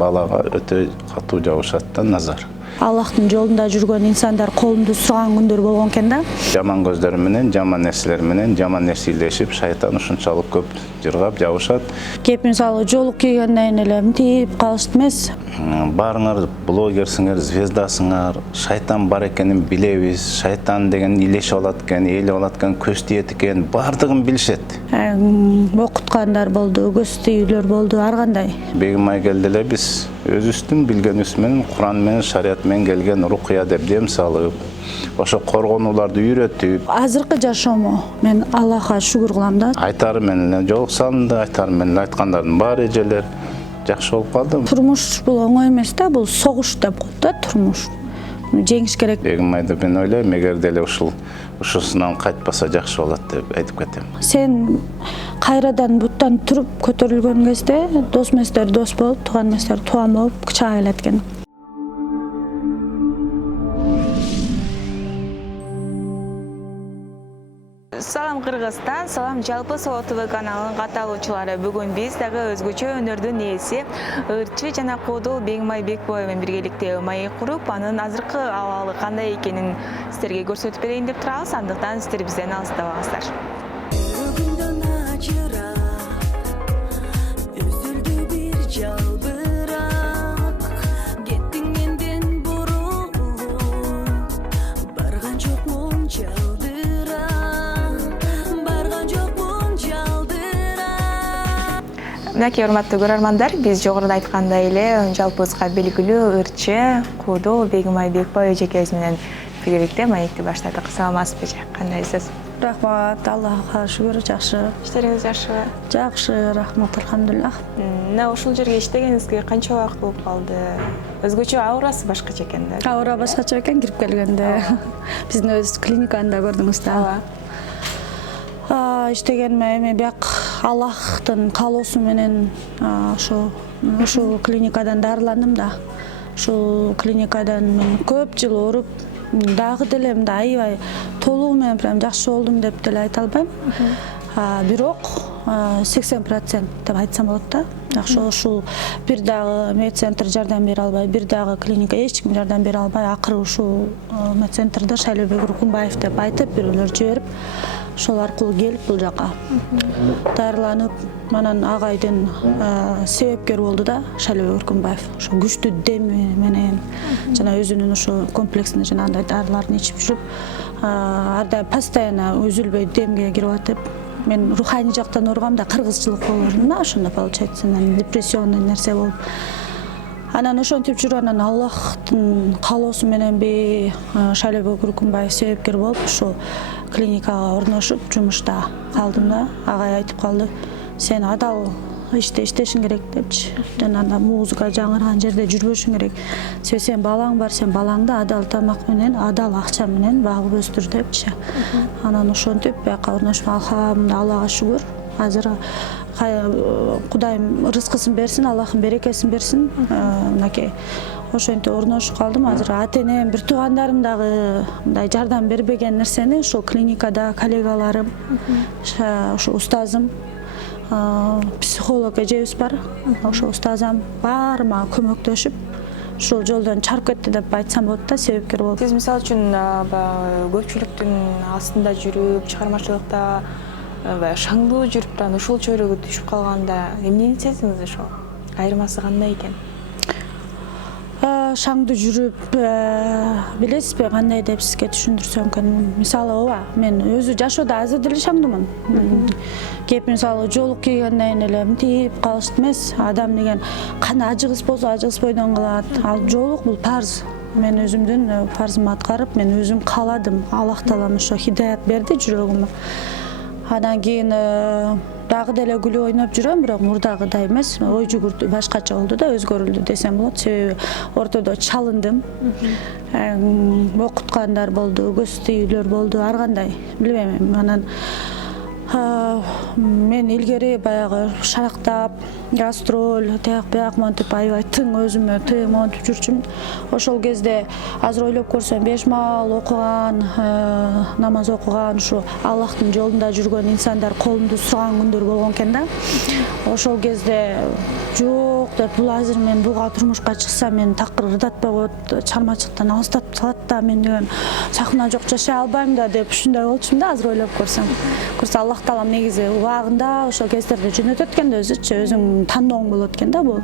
балага өтө катуу жабышат да назар. Аллахтын жолунда жүргөн инсандар колунду сураган күндөр болгон экен да. Жаман көздөр менен, жаман нерселер менен, жаман нерсе илешип, шайтан ушунчалык көп жыргап жабышат. Кеп мисалы жолук кийгенден эле мынтип калышты эмес. Барыңар блогерсиңер, звездасыңар, шайтан бар экенин билебиз. Шайтан деген илешип алат экен, ээлеп алат экен, көз тиет экен, бардыгын билишет. Окуткандар болду, көз тийүүлөр болду, ар кандай. Бегимай келди эле биз өзүбүздүн билгенибиз менен, Куран менен, шарият менен келген рукуя деп дем салып, ошо коргонууларды үйрөтүп. Азыркы жашоому мен Аллахка шүгүр кылам да. Айтары менен жолуксам да, айтары менен айткандардын баары эжелер жакшы болуп калды. Турмуш бул оңой эмес да, бул согуш деп коет да турмуш. Жеңиш керек. Бегимайды мен ойлойм, эгер деле ушусунан кайтпаса жакшы болот деп айтып кетем. Сен кайрадан буттан туруп көтөрүлгөн кезде дос эместер дос болуп, тууган эместер тууган болуп чыга келет экен. Салам Кыргызстан, салам жалпы Соо ТВ каналынын катталуучулары. Бүгүн биз дагы өзгөчө өнөрдүн ээси ырчы жана куудул Бегимай Бекбоева менен биргеликте маек куруп, анын азыркы абалы кандай экенин сиздерге көрсөтүп берейин деп турабыз. Андыктан сиздер бизден алыстабаңыздар. Мынакей урматтуу көрөрмандар, биз жогоруда айткандай эле жалпыбызга белгилүү ырчы куудул Бегимай Бекбоева эжекебиз менен биргеликте маекти баштадык. Саламатсызбы эже? Кандайсыз? Рахмат, Аллахка шүгүр, жакшы. Иштериңиз жакшыбы? Жакшы, рахмат, алхамдулилlah. Мына ушул жерге иштегениңизге канча убакыт болуп калды? Өзгөчө аурасы башкача экен да. Аура башкача экен кирип келгенде. Биздин өз клиникада көрдүңүз да. Иштегениме эми бияк Аллахтын каалоосу менен ошол клиникадан дарыландым да. Ушул клиникадан мен көп жыл ооруп, дагы деле мындай аябай толугу менен прям жакшы болдум деп деле айта албайм. Бирок 80% деп айтсам болот да. Жакшы, ушул бир дагы медцентр жардам бере албай, бир дагы клиника эч ким жардам бере албай, акыры ушул медцентрда Шайлообек Уркунбаев деп айтып, бирөөлөр жиберип, ошол аркылуу келип бул жака дарыланып, анан агайдын себепкер болду да Шайлообек Уркунбаев. Ошо күчтүү деми менен жана өзүнүн ошо комплексинде жана андай дарыларын ичип жүрүп, ар дайым постоянно үзүлбөй демге кирип атып, мен руханий жактан ооругам да, кыргызчылык болорун да, ошондо получается, депрессионный нерсе болуп. Анан ошентип жүрүп, анан Аллахтын каалоосу мененби Шайлообек Уркунбаев себепкер болуп, ошол клиникага орношуп, жумушта калдым да. Агай айтып калды, сен адал иштешиң керек депчи. Жана музыка жаңырган жерде жүрбөшүң керек. Сен балаң бар, сен балаңды адал тамак менен, адал акча менен багып өстүр депчи. Анан ошентип бияка орношуп, Аллага шүгүр. Азыр Кудайым рызкысын берсин, Аллахым берекесин берсин. Мынакей ошентип орношуп калдым. Азыр ата-энем, бир туугандарым дагы мындай жардам бербеген нерсени ошол клиникада коллегаларым, ошо устазым, психолог эжебиз бар, ошо устазам баары мага көмөктөшүп, ушул жолдон чыгарып кетти деп айтсам болот да, себепкер болуп. Сиз мисалы үчүн көпчүлүктүн астында жүрүп, чыгармачылыкта шаңдуу жүрүп турган ушул чөйрөгө түшүп калганда эмнени сездиңиз ошол? Айырмасы кандай экен? Шаңдуу жүрүп, билесизби кандай деп сизге түшүндүрсөм экен. Мисалы ооба, мен өзү жашоодо азыр деле шаңдуумун. Кеп мисалы жолук кийгенден эле мынтип калышты эмес. Адам деген кандай ажыгыс болсо ажыгыс бойдон калат. Ал жолук бул парз. Мен өзүмдүн парзымды аткарып, мен өзүм кааладым. Аллах таалам ошо хидаят берди жүрөгүмө. Андан кийин дагы деле күлүп ойноп жүрөм, бирок мурдагыдай эмес. Ой жүгүртүү башкача болду да, өзгөрүлдү десем болот. Себеби ортодо чалындым. Окуткандар болду, көз тийүүлөр болду, ар кандай, билбейм. Анан мен илгери баягы шарактап, гастроль, тияк монтип аябай тың өзүмө тыйым монтип жүрчүмүн. Ошол кезде азыр ойлоп көрсөм 5 маал окуган, намаз окуган, ушу Аллахтын жолунда жүргөн инсандар колунду сураган күндөр болгон экен да. Ошол кезде жок деп бул азыр мен буга турмушка чыксам мени такыр ырдатпай коет, чармачылыктан алыстатып салат да, мен деген сахна жок жашай албайм да деп ушундай болчумун да азыр ойлоп көрсөм. Курса Аллах таалам негизи убагында ошол кездерде жөнөтөт экен да өзүчү, өзүң тандооң болот экен да бул.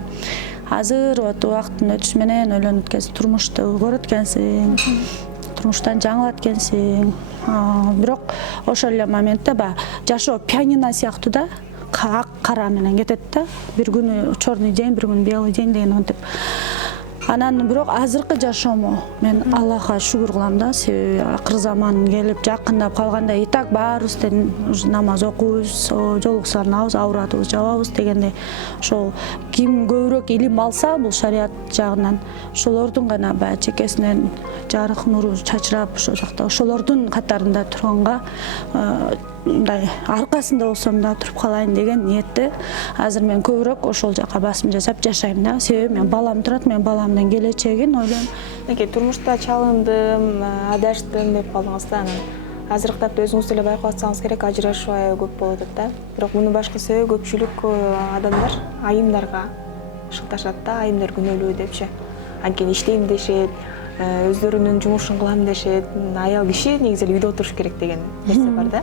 Азыр вот убакыттын өтүшү менен ойлонуп экенсиң, турмушту көрөт экенсиң, турмуштан жаңылат экенсиң. Бирок ошол эле моментте баягы жашоо пианино сыяктуу да, ак кара менен кетет да. Бир күнү черный день, бир күнү белый день деген монтип. Анан бирок азыркы жашоому мен Аллахка шүгүр кылам да, себеби акыр заман келип жакындап калганда и так баарыбыз тең намаз окуйбуз, жолукса ауратыбыз жабабыз дегендей. Ошол ким көбүрөөк илим алса бул шарият жагынан, ошолордун гана баягы чекесинен жарык нуру чачырап ошол жакта ошолордун катарында турганга мындай аркасында болсом да туруп калайын деген ниетте азыр мен көбүрөөк ошол жака басым жасап жашайм да. Себеби мен балам турат, мен баламдын келечегин ойлойм. Неге турмушта чалындым, адаштым деп калдыңыз да, анан азыркы тапта өзүңүз деле байкап атсаңыз керек, ажырашуу аябай көп болуп атат да. Бирок мунун башкы себеби көпчүлүк адамдар айымдарга шыкташат да, айымдар күнөөлүү депчи. Анткени иштейм дешет, өздөрүнүн жумушун кылам дешет, аял киши негизи эле үйдө отуруш керек деген нерсе бар да.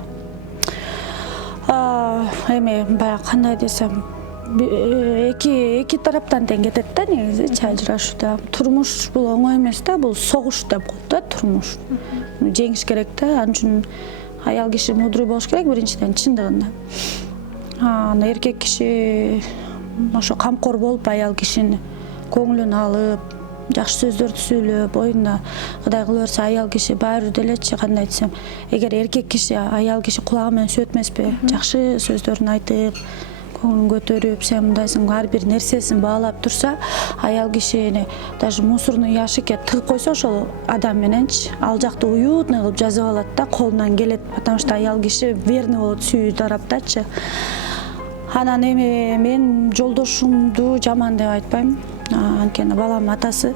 Эми баягы кандай десем, эки тараптан тең кетет да негизи ажырашууда. Турмуш бул оңой эмес да, бул согуш деп коет да турмуш. Жеңиш керек да, ал үчүн аял киши мудрый болуш керек биринчиден чындыгында. Эркек киши ошо камкор болуп аял кишинин көңүлүн алып, жакшы сөздөрдү сүйлөп, оюнда кудай кыла берсе аял киши баары бир делечи, кандай десем, эгер эркек киши аял киши кулагы менен сөтмеспи, жакшы сөздөрүн айтып, көңүлүн көтөрүп, сен мындайсың, ар бир нерсесин баалап турса, аял кишини даже мусорный ящикке тыгып койсо ошол адам мененчи ал жакты уютный кылып жазып алат да, колунан келет, потому что аял киши верный болот сүйүү тараптачы. Анан эми мен жолдошумду жаман деп айтпайм. Анткени баламдын атасы.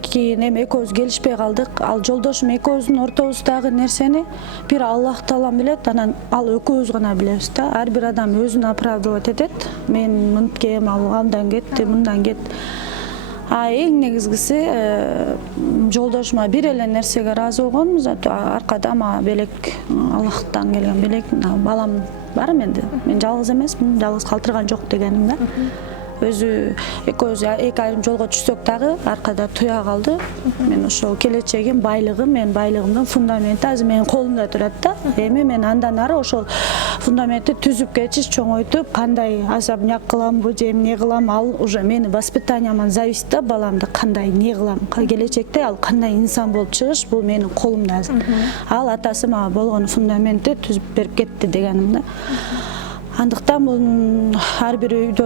Кийин эми экөөбүз келишпей калдык. Ал жолдошум экөөбүздүн ортобуздагы нерсени бир Аллах таалам билет, анан ал экөөбүз гана билебиз да. Ар бир адам өзүн оправдывать этет. Мен мынткем, ал андан кетти, мындан кетти. Эң негизгиси жолдошума бир эле нерсеге ыраазы болгонмун. Аркада мага белек, Аллахтан келген белек, балам бар менде. Мен жалгыз эмесмин, жалгыз калтырган жок дегеним да. Өзү экөөбүз эки айрым жолго түшсөк дагы аркада туя калды. Мен ошол келечегим, байлыгым, мен байлыгымдын фундаменти азыр менин колумда турат да. Эми мен андан ары ошол фундаментти түзүп кетиш, чоңойтуп, кандай особняк кыламбы же эмне кылам, ал уже менин воспитанияман зависит да, баламды кандай эмне кылам, келечекте ал кандай инсан болуп чыгыш, бул менин колумда азыр. Ал атасы мага болгон фундаментти түзүп берип кетти дегеним да. Андыктан бул ар бир үйдө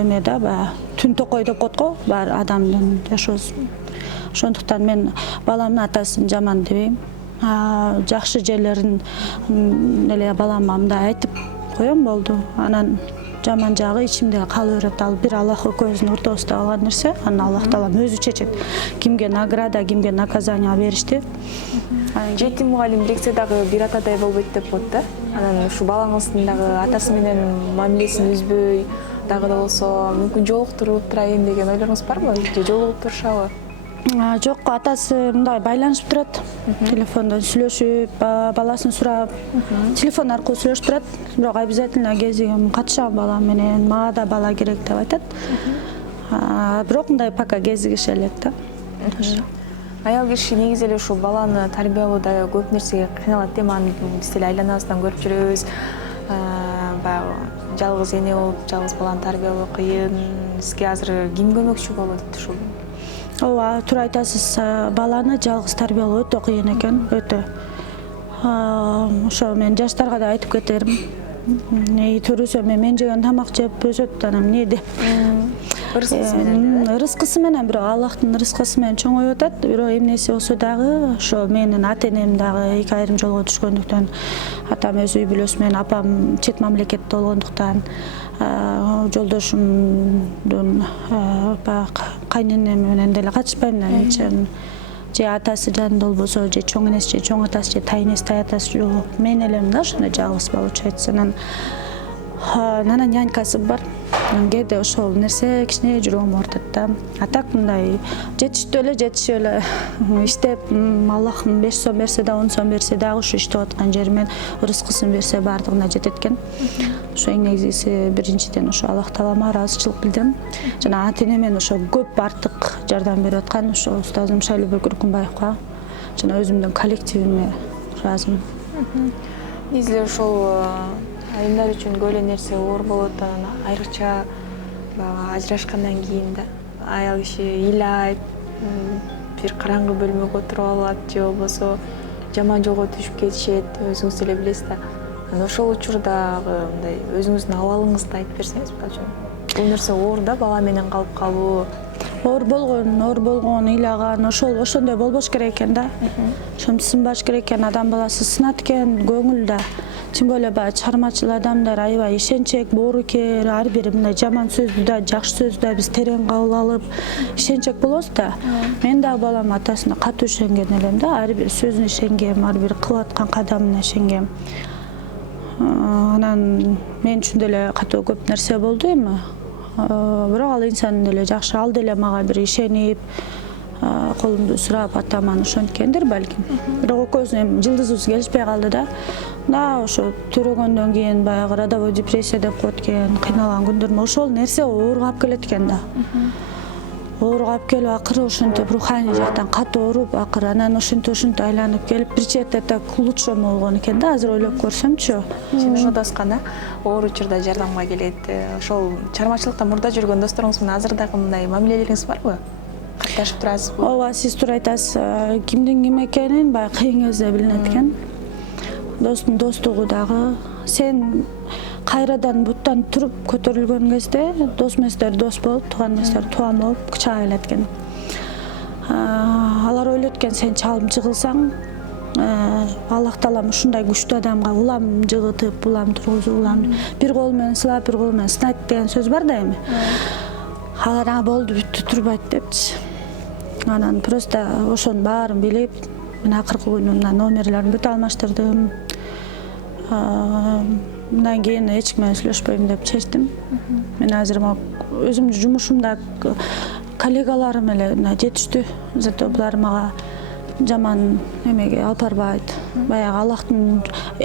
эме да, баягы түн токой деп коет го, бар адамдын жашоосу. Ошондуктан мен баламдын атасын жаман дебейм. Жакшы жерлерин эле балама мындай айтып коем болду. Анан жаман жагы ичимде кала берет. Ал бир Аллах экөөбүздүн ортобузда калган нерсе. Анан Аллах таалам өзү чечет. Кимге награда, кимге наказание беришти. Жетим мугалим лекция дагы бир атадай болбойт деп коет да. Анан ушу балаңыздын дагы атасы менен мамилесин үзбөй, дагы да болсо мүмкүн жолуктуруп турайын деген ойлоруңуз барбы? Же жолугуп турушабы? Жок, атасы мындай байланышып турат. Телефондон сүйлөшүп, баласын сурап, телефон аркылуу сүйлөшүп турат. Бирок обязательно кезигим катышам балам менен, мага да бала керек деп айтат. Бирок мындай пока кезигише элек да. Аял киши негизи эле ушул баланы тарбиялоодо көп нерсеге кыйналат дейм. Биз деле айланабыздан көрүп жүрөбүз. Баягы жалгыз эне болуп, жалгыз баланы тарбиялоо кыйын. Сизге азыр ким көмөкчү болот ушул? Ооба, туура айтасыз. Баланы жалгыз тарбиялоо өтө кыйын экен, өтө. Ошо мен жаштарга да айтып кетерим. Төрөсөм мен жеген тамак жеп өсөт, анан эмне деп. Рызкысы менен. Рызкысы менен, бирок Аллахтын рызкысы менен чоңоюп атат. Бирок эмнеси болсо дагы, ошо менин ата-энем дагы эки айрым жолго түшкөндүктөн, атам өз үй бүлөсү менен, апам чет мамлекетте болгондуктан, жолдошумдун баягы кайненем менен деле катышпайм да. Же атасы жанында болбосо, же чоң энеси, же чоң атасы, же тай энеси, тай атасы жок. Мен элем да ошондой жалгыз болчу айтсам. Анан нянькасы бар. кээде ошол нерсе кичине жүрөгүм оорутат да. А так мындай жетишип эле иштеп, Аллахым 5 сом берсе да 10 сом берсе дагы ушу иштеп аткан жеримен рызкысын берсе баардыгына жетет экен. Ошо эң негизгиси биринчиден ошо Аллах таалама ыраазычылык билдирем. Жана ата-энемен ошо көп артык жардам берип аткан ошо устазым Шайлыбек Үркүнбаевга жана өзүмдүн коллективиме ыраазымын. Негизи ошол айымдар үчүн көп эле нерсе оор болот, анан айрыкча баягы ажырашкандан кийин да аял киши ыйлайт, бир караңгы бөлмөгө отуруп алат же болбосо жаман жолго түшүп кетишет, өзүңүз деле билесиз да. Анан ошол учурдагы мындай өзүңүздүн абалыңызды айтып берсеңиз, бул нерсе оор да, бала менен калып калуу. Оор болгон, ыйлаган, ошондой болбош керек экен да. Ошону сынбаш керек экен, адам баласы сынат экен көңүл да. Тем более баягы чыгармачыл адамдар аябай ишенчек, боорукер, ар бир мындай жаман сөздү да, жакшы сөздү да биз терең кабыл алып, ишенчек болобуз да. Мен дагы балам атасына катуу ишенген элем да, ар бир сөзүнө ишенгем, ар бир кылып аткан кадамына ишенгем. Анан мен үчүн деле катуу көп нерсе болду эми. Бирок ал инсан деле жакшы, ал деле мага бир ишенип, колумду сурап атаман ошенткендир балким. Бирок экөөбүздүн эми жылдызыбыз келишпей калды да. Да ошо төрөгөндөн кийин баягы родовой депрессия деп коет экен, кыйналган күндөрүм ошол нерсе ооругап келет экен да. Ооругап келип акыры ошентип руханий жактан катуу ооруп, акыры анан ошентип айланып келип бир чети так лучшему болгон экен да, азыр ойлоп көрсөмчү. Сиздин досткана оор учурда жардамга келет. Ошол чыгармачылыкта мурда жүргөн досторуңуз менен азыр дагы мындай мамилелериңиз барбы? Катташып турасызбы? Ооба, сиз туура айтасыз. Кимдин ким экенин баягы кыйын кезде билинет экен. Достун достугу дагы сен кайрадан буттан туруп көтөрүлгөн кезде дос эместер дос болуп, тууган эместер тууган болуп чыга келет экен. Алар ойлойт экен, сен чалым жыгылсаң, Аллах таалам ушундай күчтүү адамга улам жыгытып, улам тургузуп, улам бир кол менен сылап, бир кол менен сынайт деген сөз бар да эми. Алар болду, бүттү, турбайт депчи. Анан просто ошонун баарын билип, мен акыркы күнү мына номерлерин бүт алмаштырдым. Мындан кийин эч ким менен сүйлөшпөйм деп чечтим. Мен азыр өзүмдүн жумушумда коллегаларым эле жетиштүү. Зато булар мага жаман эмеге алып барбайт. Баягы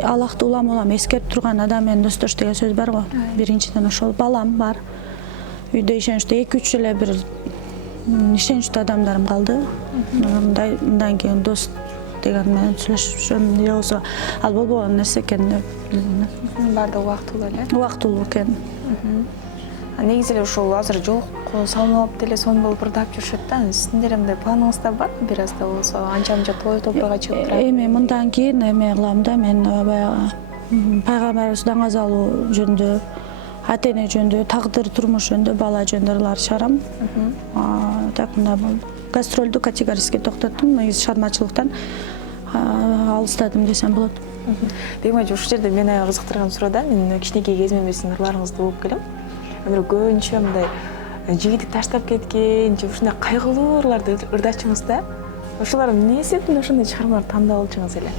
Аллахты улам эскерип турган адам менен достош деген сөз бар го. Биринчиден ошол балам бар. Үйдө ишеничтүү 2-3 эле бир ишеничтүү адамдарым калды. Мындан кийин дос деген менен сүйлөшүшөм, же болбосо ал болбогон нерсе экен деп билдим. Баардыгы убактылуу эле. Убактылуу экен. Негизи эле ушул азыр жол салынып деле сонун болуп ырдап жүрүшөт да. Сиздин мындай планыңызда барбы бир азда болсо анча-мынча той топурга чыгып турат? Эми мындан кийин эме кылам да, мен баягы пайгамбарыбыз даңазалуу жөнүндө, ата-эне жөнүндө, тагдыр, турмуш жөнүндө, бала жөнүндө ырлар чыгарам. Жакында болду. Гастролду категорически токтоттум, негизи чыгармачылыктан алыстадым десем болот. Демек ушул жерде мени аябай кызыктырган суроо да, мен кичинекей кезимден сиздин ырларыңызды угуп келем. Анан көбүнчө мындай жигитти таштап кеткен же ушундай кайгылуу ырларды ырдачыңыз да. Ошолор эмне себептен ошондой чыгармаларды тандап алчыңыз эле?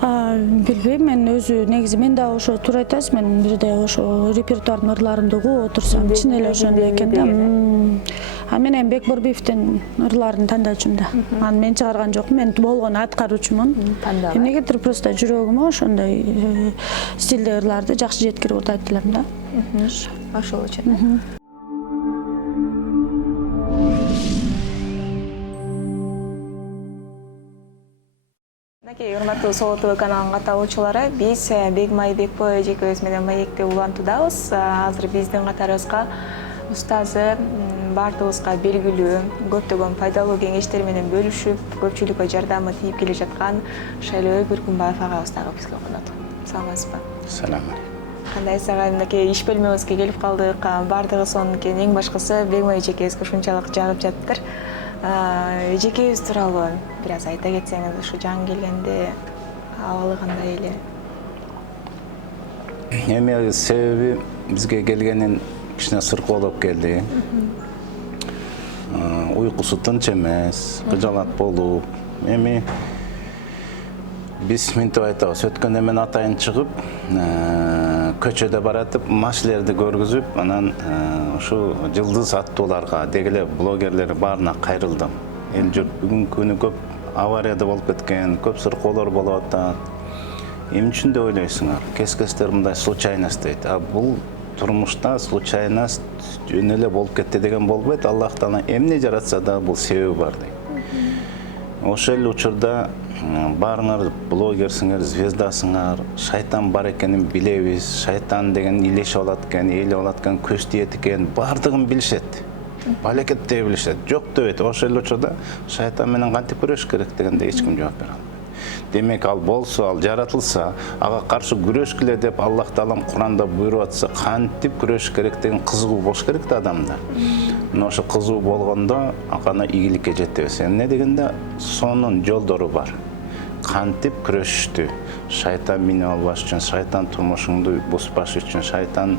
Билбейм, мен өзү негизи мен да ошо туура айтасыз, мен бирде ошо репертуардын ырларымды угуп отурсам, чын эле ошондой экен да. Мен эми Бекборбиевдин ырларын тандачумун да. Аны мен чыгарган жокмун, мен болгону аткаруучумун. Эмнегедир просто жүрөгүмө ошондой стилде ырларды жакшы жеткирип ырдайт элем да. Ошол үчүн. Урматтуу Сол ТВ каналынын катталуучулары, биз Бегмай Бекбой эжекебиз менен маекте улантуудабыз. Азыр биздин катарыбызга устазы баардыгыбызга белгилүү, көптөгөн пайдалуу кеңештер менен бөлүшүп, көпчүлүккө жардамы тийип келе жаткан Шайлыбек Үркүнбаев агабыз дагы бизге конот. Саламатсызбы? Салам алейкум. Кандайсыз ага? Мынакей иш бөлмөбүзгө келип калдык. Баардыгы сонун экен. Эң башкысы Бегмай эжекебизге ушунчалык жагып жатыптыр. Эжекебиз тууралуу бир аз айта кетсеңиз, ушу жаңы келгенде абалы кандай эле? Эми себеби бизге келгенин кичине сыркоолоп келди. Уйкусу тынч эмес, кыжалат болуп, эми Биз минтип айтабыз, өткөндө мен атайын чыгып, көчөдө баратып, машинелерди көргүзүп, анан ушу жылдыз аттууларга, дегеле блогерлер баарына кайрылдым. Эл журт бүгүнкү күнү көп аварияда болуп кеткен, көп сыркоолор болуп атат. Эмне үчүн деп ойлойсуңар? Кескестер мындай случайность дейт. А бул турмушта случайность жөн эле болуп кетти деген болбойт. Аллах Таала эмне жаратса да бул себеби бар дейт. Ошол эле учурда баарыңар блогерсиңер, звездасыңар, шайтан бар экенин билебиз. Шайтан деген илешип алат экен, ээлеп алат экен, көз тиет экен, баардыгын билишет. Балекет деп билишет. Жок дебейт. Ошол эле учурда шайтан менен кантип күрөш керек дегенде эч ким жооп бере албайт. Демек ал болсо, ал жаратылса, ага каршы күрөшкүлө деп Аллах Таалам Куранда буйруп атса, кантип күрөш керек деген кызыгуу болуш керек да адамда. Мына ошо кызыгуу болгондо акана ийгиликке жетебиз. Эмне дегенде сонун жолдору бар. Кантип күрөшүштү. Шайтан минип албаш үчүн, шайтан турмушуңду бузбаш үчүн, шайтан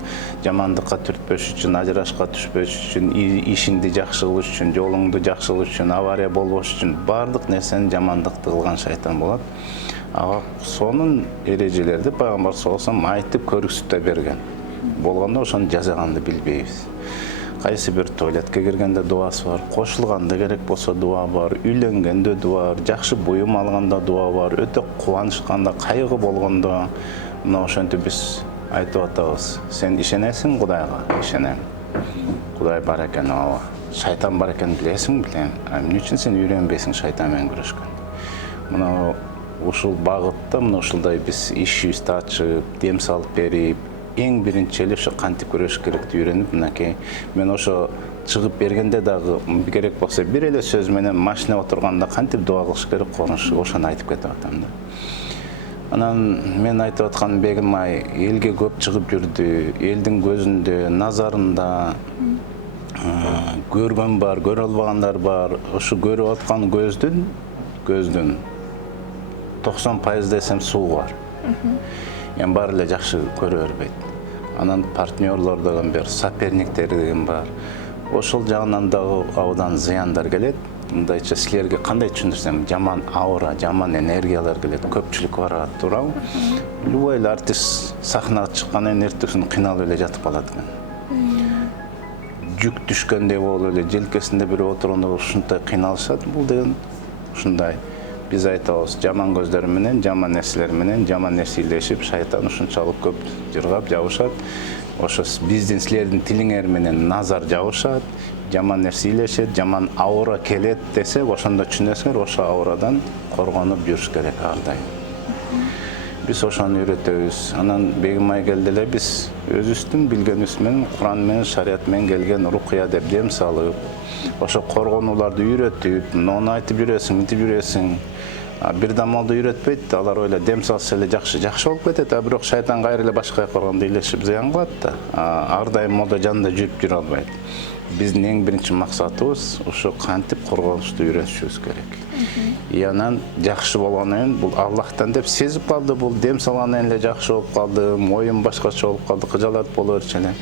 жамандыкка түртпөш үчүн, ажырашка түшпөш үчүн, ишиңди жакшы кылыш үчүн, жолуңду жакшы кылыш үчүн, авария болбош үчүн баардык нерсени жамандыкты кылган шайтан болот. Ага сонун эрежелерди пайгамбар саллаллаху алейхи вассалам айтып көрсөтө берген. Болгондо ошону жазаганды билбейбиз. Кайсы бир туалетке киргенде дуасы бар, кошулганда керек болсо дуа бар, үйлөнгөндө дуа бар, жакшы буюм алганда дуа бар, өтө кубанышканда, кайгы болгондо. Мына ошентип биз айтып атабыз. Сен ишенесиң Кудайга? Ишенем. Кудай бар экен, ооба. Шайтан бар экенин билесиң? Билем. Эмне үчүн сен үйрөнбөйсүң шайтан менен күрөшкөн? Мына ушул багытта, мына ушулдай биз ишибизди ачып, дем салып берип, эң биринчи эле ошо кантип күрөш керекти үйрөнүп, мынакей мен ошо чыгып бергенде дагы керек болсо бир эле сөз менен машина отурганда кантип дуа кылыш керек, ошону айтып кетип атам да. Анан мен айтып аткан бегим ай элге көп чыгып жүрдү, элдин көзүндө, назарында көргөн бар, көрө албагандар бар. Ошо көрүп аткан көздүн 90% десем суу бар. Эми баары эле жакшы көрө бербейт. Анан партнерлор деген бар, соперниктер деген бар. Ошол жагынан дагы абдан зыяндар келет. Мындайча силерге кандай түшүндүрсөм, жаман аура, жаман энергиялар келет, көпчүлүк барат, туурабы? Любой эле артист сахнага чыккандан кийин эртесин кыйналып эле жатып калат экен. Жүк түшкөндөй болуп эле желкесинде бирөө отургондо ушундай кыйналышат. Бул деген ушундай. Биз айтабыз, жаман көздөр менен, жаман нерселер менен, жаман нерсе илешип, шайтан ушунчалык көп жыргап жабышат. Ошо биздин силердин тилиңер менен назар жабышат, жаман нерсе илешет, жаман аура келет десек, ошондо түшүнөсүңөр, ошо аурадан коргонуп жүрүш керек ар дайым. Биз ошону үйрөтөбүз. Анан бегим ай келди эле биз өзүбүздүн билгенибиз менен, Куран менен, шарият менен келген рукуя деп дем салып, ошо коргонууларды үйрөтүп, муну айтып жүрөсүң, мынтип жүрөсүң. Бир дамалды үйрөтпөйт, алар ойло дем салса эле жакшы болуп кетет, а бирок шайтан кайра эле башка жака барганда илешип зыян кылат да. Ар дайым молда жанында жүрүп албайт. Биздин эң биринчи максатыбыз ушу кантип коргонушту үйрөтүшүбүз керек. И анан жакшы болгондон кийин бул Аллахтан деп сезип калды, бул дем салгандан эле жакшы болуп калды, моюм башкача болуп калды, кыжалат боло берчү эле.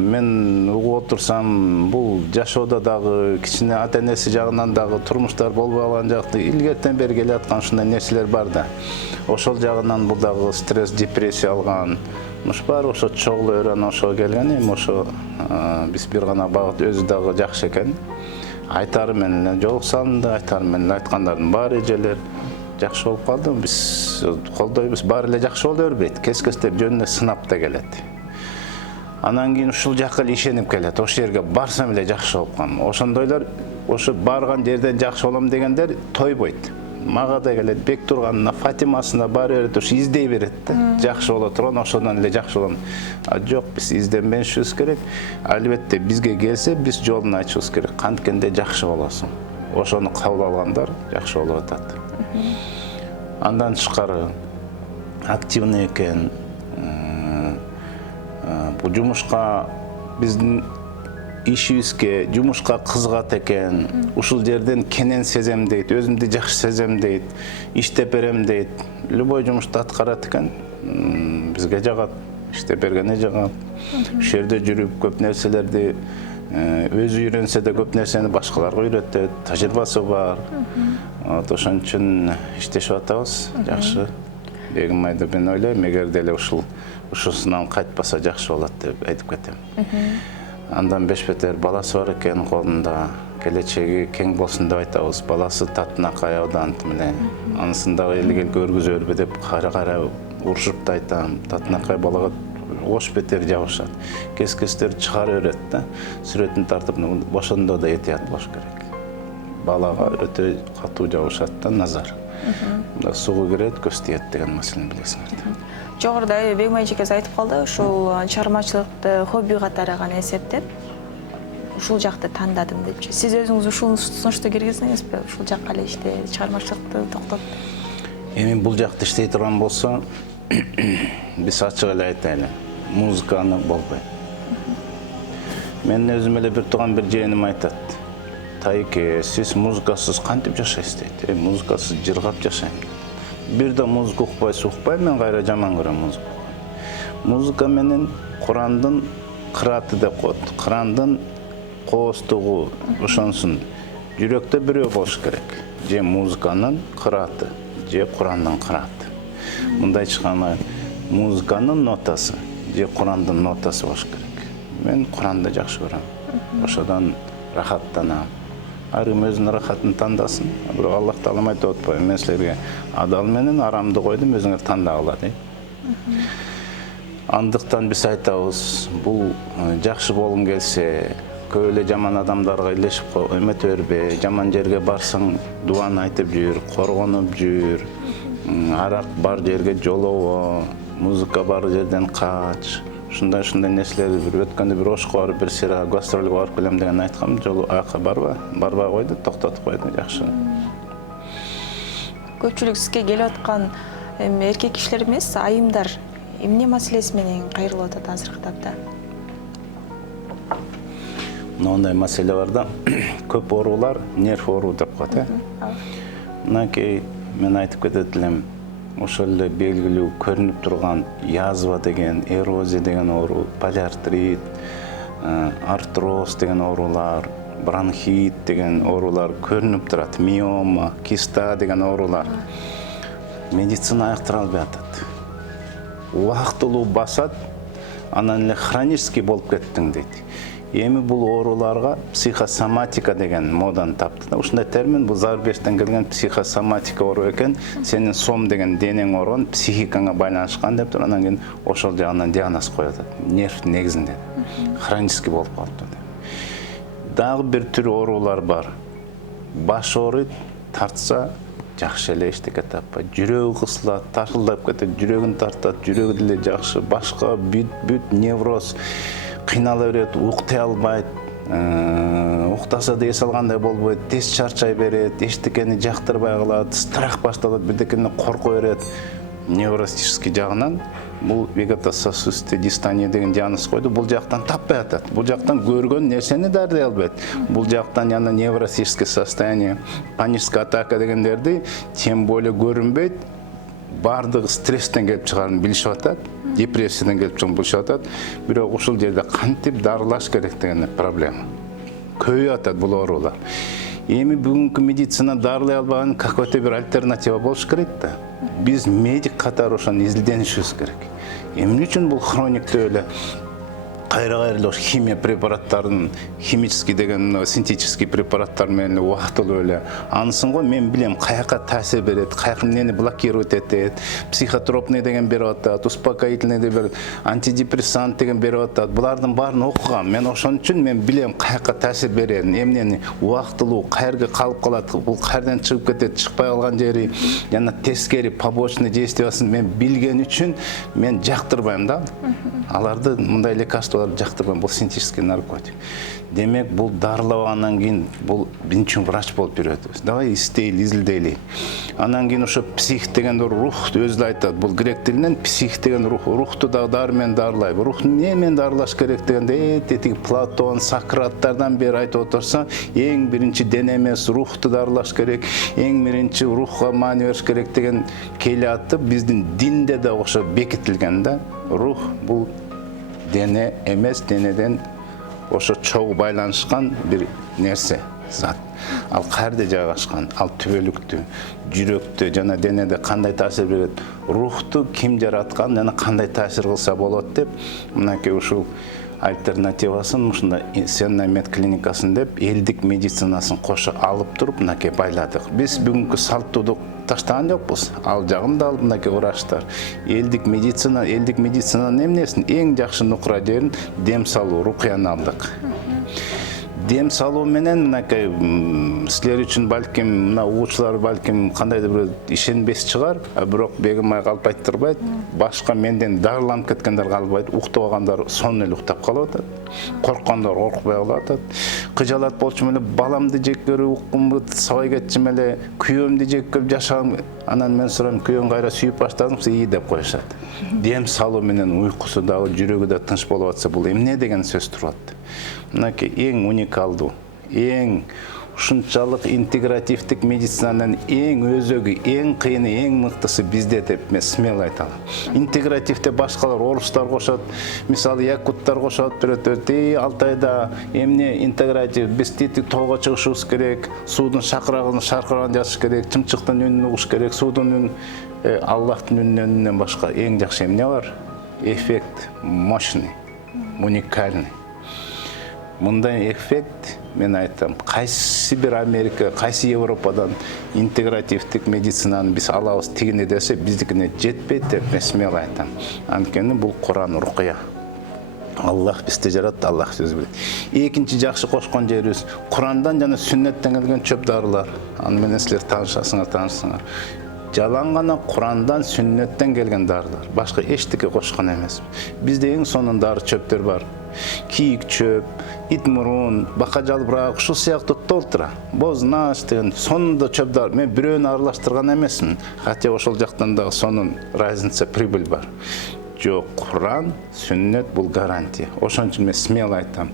Мен угуп отурсам, бул жашоодо дагы кичине ата-энеси жагынан дагы турмуштар болбой калган жакты илгертен бери келе аткан ушундай нерселер бар да. Ошол жагынан бул дагы стресс, депрессия алган. Муш баары ошо чогулуп өрөн ошого келген. Эми ошо биз бир гана багыт өзү дагы жакшы экен. Айтары менен жолуксам да, айтары менен айткандардын баары эжелер жакшы болуп калды. Биз колдойбуз, баары эле жакшы боло бербейт. Кескестеп жөнүнө сынап да келет. Анан кийин ушул жакка эле ишенип келет. Ошол жерге барсам эле жакшы болуп калам. Ошондойлор ошо барган жерден жакшы болом дегендер тойбойт. Мага да келет, бек турганына, Фатимасына баары берет, ошо издей берет да. Жакшы боло турган, ошондон эле жакшы болом. Жок, биз изденбешибиз керек. Албетте бизге келсе, биз жолун ачышыбыз керек. Канткенде жакшы болосуң. Ошону кабыл алгандар жакшы болуп атат. Андан тышкары активный экен. Бул жумушка биздин ишибизге, жумушка кызыгат экен. Ушул жерден кенен сезем дейт, өзүмдү жакшы сезем дейт, иштеп берем дейт. Любой жумушту аткарат экен. Бизге жагат, иштеп бергене жагат. Ушул жерде жүрүп көп нерселерди Өзү үйрөнсө да көп нерсени башкаларга үйрөтөт, тажрыйбасы бар. Ошон үчүн иштешип атабыз, жакшы. Бегим айда мен ойлойм, эгер деле ушусунан кайтпаса жакшы болот деп айтып кетем. Андан бешбетер баласы бар экен колунда, келечеги кең болсун деп айтабыз. Баласы Татынакай аудант менен. Анысын дагы элге көргүзө бербе деп кайра урушуп да айтам. Татынакай балага ош бетер жабышат. Кескестер чыгара берет да. Сүрөтүн тартып, ошондо да этият болуш керек. Балага өтө катуу жабышат да назар. Суга кирет, көз тиет деген маселени билесиңер. Жогоруда Бегим эжекең айтып калды, ушул чыгармачылыкты хобби катары гана эсептеп, ушул жакты тандадым депчи. Сиз өзүңүз ушул сунушту киргиздиңизби? Ушул жакка эле чыгармачылыкты токтоп. Эми бул жакта иштей турган болсо, биз ачык эле айтайлы, музыканы болбойт. Мен өзүм эле бир тууган бир жыйыным айтат. Тайке, сиз музыкасыз кантип жашайсыз дейт. Музыкасыз жыргап жашайм. Бир да музыка укпайм, мен кайра жаман көрөм музыка. Музыка менен Курандын кырааты деп коет. Курандын кооздугу ошонсун жүрөктө бирөө болуш керек. Же музыканын кырааты, же Курандын кырааты. Мындай чыккан музыканын нотасы, же Курандын нотасы болуш керек. Мен Куранды жакшы көрөм. Ошодон рахаттанам. Ар ким өзүнүн рахатын тандасын. Бирок Аллах Таалам айтып атпайбы, мен силерге адал менен арамды койдум, өзүңөр тандагыла дейт. Андыктан биз айтабыз, бул жакшы болгуң келсе, көп эле жаман адамдарга илешип эмете бербе, жаман жерге барсаң дуаны айтып жүр, коргонуп жүр, арак бар жерге жолобо, музыка бар жерден кач. Ушундай нерселерди бир өткөндө бир Ошко барып, бир сыйра гастролго барып келем деген айткам, жолу аяка барбай койду, токтотуп койду, жакшы. Көпчүлүк сизге келип аткан эркек кишилер эмес, айымдар эмне маселеси менен кайрылып атат азыркы тапта? Мындай маселе бар да, көп оорулар нерв оору деп коет, Мынакей мен айтып кетет элем, ошол эле белгилүү көрүнүп турган язва деген, эрозия деген оору, полиартрит, артроз деген оорулар, бронхит деген оорулар көрүнүп турат, миома, киста деген оорулар. Медицина аяктыра албай атат. Убактылуу басат, анан эле хронический болуп кеттиң дейт. Эми бул ооруларга психосоматика деген моданы тапты. Ушундай термин, бул Зарбештен келген психосоматика оору экен. Сенин сом деген денең ооруган, психикаңа байланышкан деп туруп, анан кийин ошол жагынан диагноз коет. Нерв негизинде хронический болуп калыптыр деп. Дагы бир түр оорулар бар. Баш ооруйт, тартса жакшы эле эчтеке таппайт. Жүрөгү кысылат, тарсылдап кетет, жүрөгүн тартат, жүрөгү деле жакшы, башка бүт невроз кыйнала берет, уктай албайт, уктаса да эс алгандай болбойт, тез чарчай берет, эчтекени жактырбай калат, страх башталат, бирдекени корко берет. Невротический жагынан бул вегетососудистый дистония деген диагноз койду. Бул жактан таппай атат. Бул жактан көргөн нерсени дарылай албайт. Бул жактан жана невротическое состояние, паническая атака дегендерди тем более көрүнбөйт. Бардыгы стресстен келип чыгарын билишип атат, депрессиядан келип чыгарын билишип атат. Бирок ушул жерде кантип дарылаш керек деген проблема. Көбөйүп атат бул оорулар. Эми бүгүнкү медицина дарылай албаган какой-то бир альтернатива болуш керек да. Биз медик катары ошону изилденишибиз керек. Эмне үчүн бул хрониктөө эле кайра химия препараттарын, химический деген синтетический препараттар менен убактылуу эле ансын го мен билем каяка таасир берет, каяка эмнени блокировать этет, психотропный деген берип атат, успокоительный деген, антидепрессант деген берип атат. Булардын баарын окугам. Мен ошон үчүн мен билем каяка таасир берерин, эмнени убактылуу, каерге калып калат, бул каерден чыгып кетет, чыкпай калган жери, жана тескери побочный действиясын мен билген үчүн мен жактырбайм да. Аларды мындай лекарстволорду жактырбайм, бул синтетический наркотик. Демек, бул дарылабагандан кийин бул биринчи врач болуп жүрөт. Давай истейли, изилдейли. Анан кийин ошо псих деген рух өзү айтат. Бул грек тилинен псих деген рухту да дары менен дарылайбы. Рухту эмне менен дарылаш керек дегенде, тетиги Платон, Сократтардан бери айтып отурса, эң биринчи дене эмес, рухту дарылаш керек, эң биринчи рухка маани бериш керек деген келе биздин динде да ошо бекитилген да. Рух бул дене эмес, денеден ошо чогуу байланышкан бир нерсе зат. Ал каерде жайгашкан, ал түбөлүктү, жүрөктү жана денеде кандай таасир берет, рухту ким жараткан жана кандай таасир кылса болот деп мынакей ушул альтернативасын ушундай Сенна медклиникасын деп элдик медицинасын кошо алып туруп мынакей байладык. Биз бүгүнкү салттууду таштаган жокпуз. Ал жагын да алып мынакей врачтар. Элдик медицинанын эмнесин эң жакшы нукура жерин дем салуу, рукуяны алдык. Дем салуу менен мынакей силер үчүн балким мына угуучулар балким кандайдыр бир ишенбес чыгар, бирок бегимай калып айттырбайт. Башка менден дарыланып кеткендер калбайт, уктабагандар сонун эле уктап калып атат. Корккондор коркпой калып атат. Кыжалат болчум эле баламды жек көрүп уккумбу, сабай кетчим эле, күйөөмдү жек көрүп жашагам. Анан мен сурайм, күйөөң кайра сүйүп баштадыңбы? И деп коюшат. Дем салуу менен уйкусу дагы, жүрөгү да тынч болуп атса, бул эмне деген сөз турат? Мынакей эң уникалдуу, эң ушунчалык интегративдик медицинанын эң өзөгү, эң кыйыны, эң мыктысы бизде деп мен смело айта алам. Интегративде башкалар орустар кошот, мисалы якуттар кошот, бирөөтөр Алтайда эмне интегратив, биз титик тоого чыгышыбыз керек, суудун шаркырагын жазыш керек, чымчыктын үнүн угуш керек, суудун үнүн, Аллахтын үнүнөн башка эң жакшы эмне бар? Эффект мощный, уникальный. Мындай эффект, мен айтам, кайсы бир Америка, кайсы Европадан интегративдик медицинаны биз алабыз тигине десе, биздикине жетпейт деп мен смело айтам. Анткени бул Куран рукуя. Аллах бизди жаратты, Аллах сөз билет. Экинчи жакшы кошкон жерибиз Курандан жана сүннеттен келген чөп дарылар. Аны менен силер таанышасыңар. Жалаң гана Курандан, сүннеттен келген дарылар. Башка эчтеке кошкон эмес. Бизде эң сонун дары чөптөр бар. Кийик чөп, ит мурун, бака жалбырак, ушул сыяктуу толтура. Бознаш деген сонун чөп дар. Мен бирөөнү аралаштырган эмесмин. Хотя ошол жактан дагы сонун разница, прибыль бар. Жок, Куран, сүннет бул гарантия. Ошон үчүн мен смело айтам.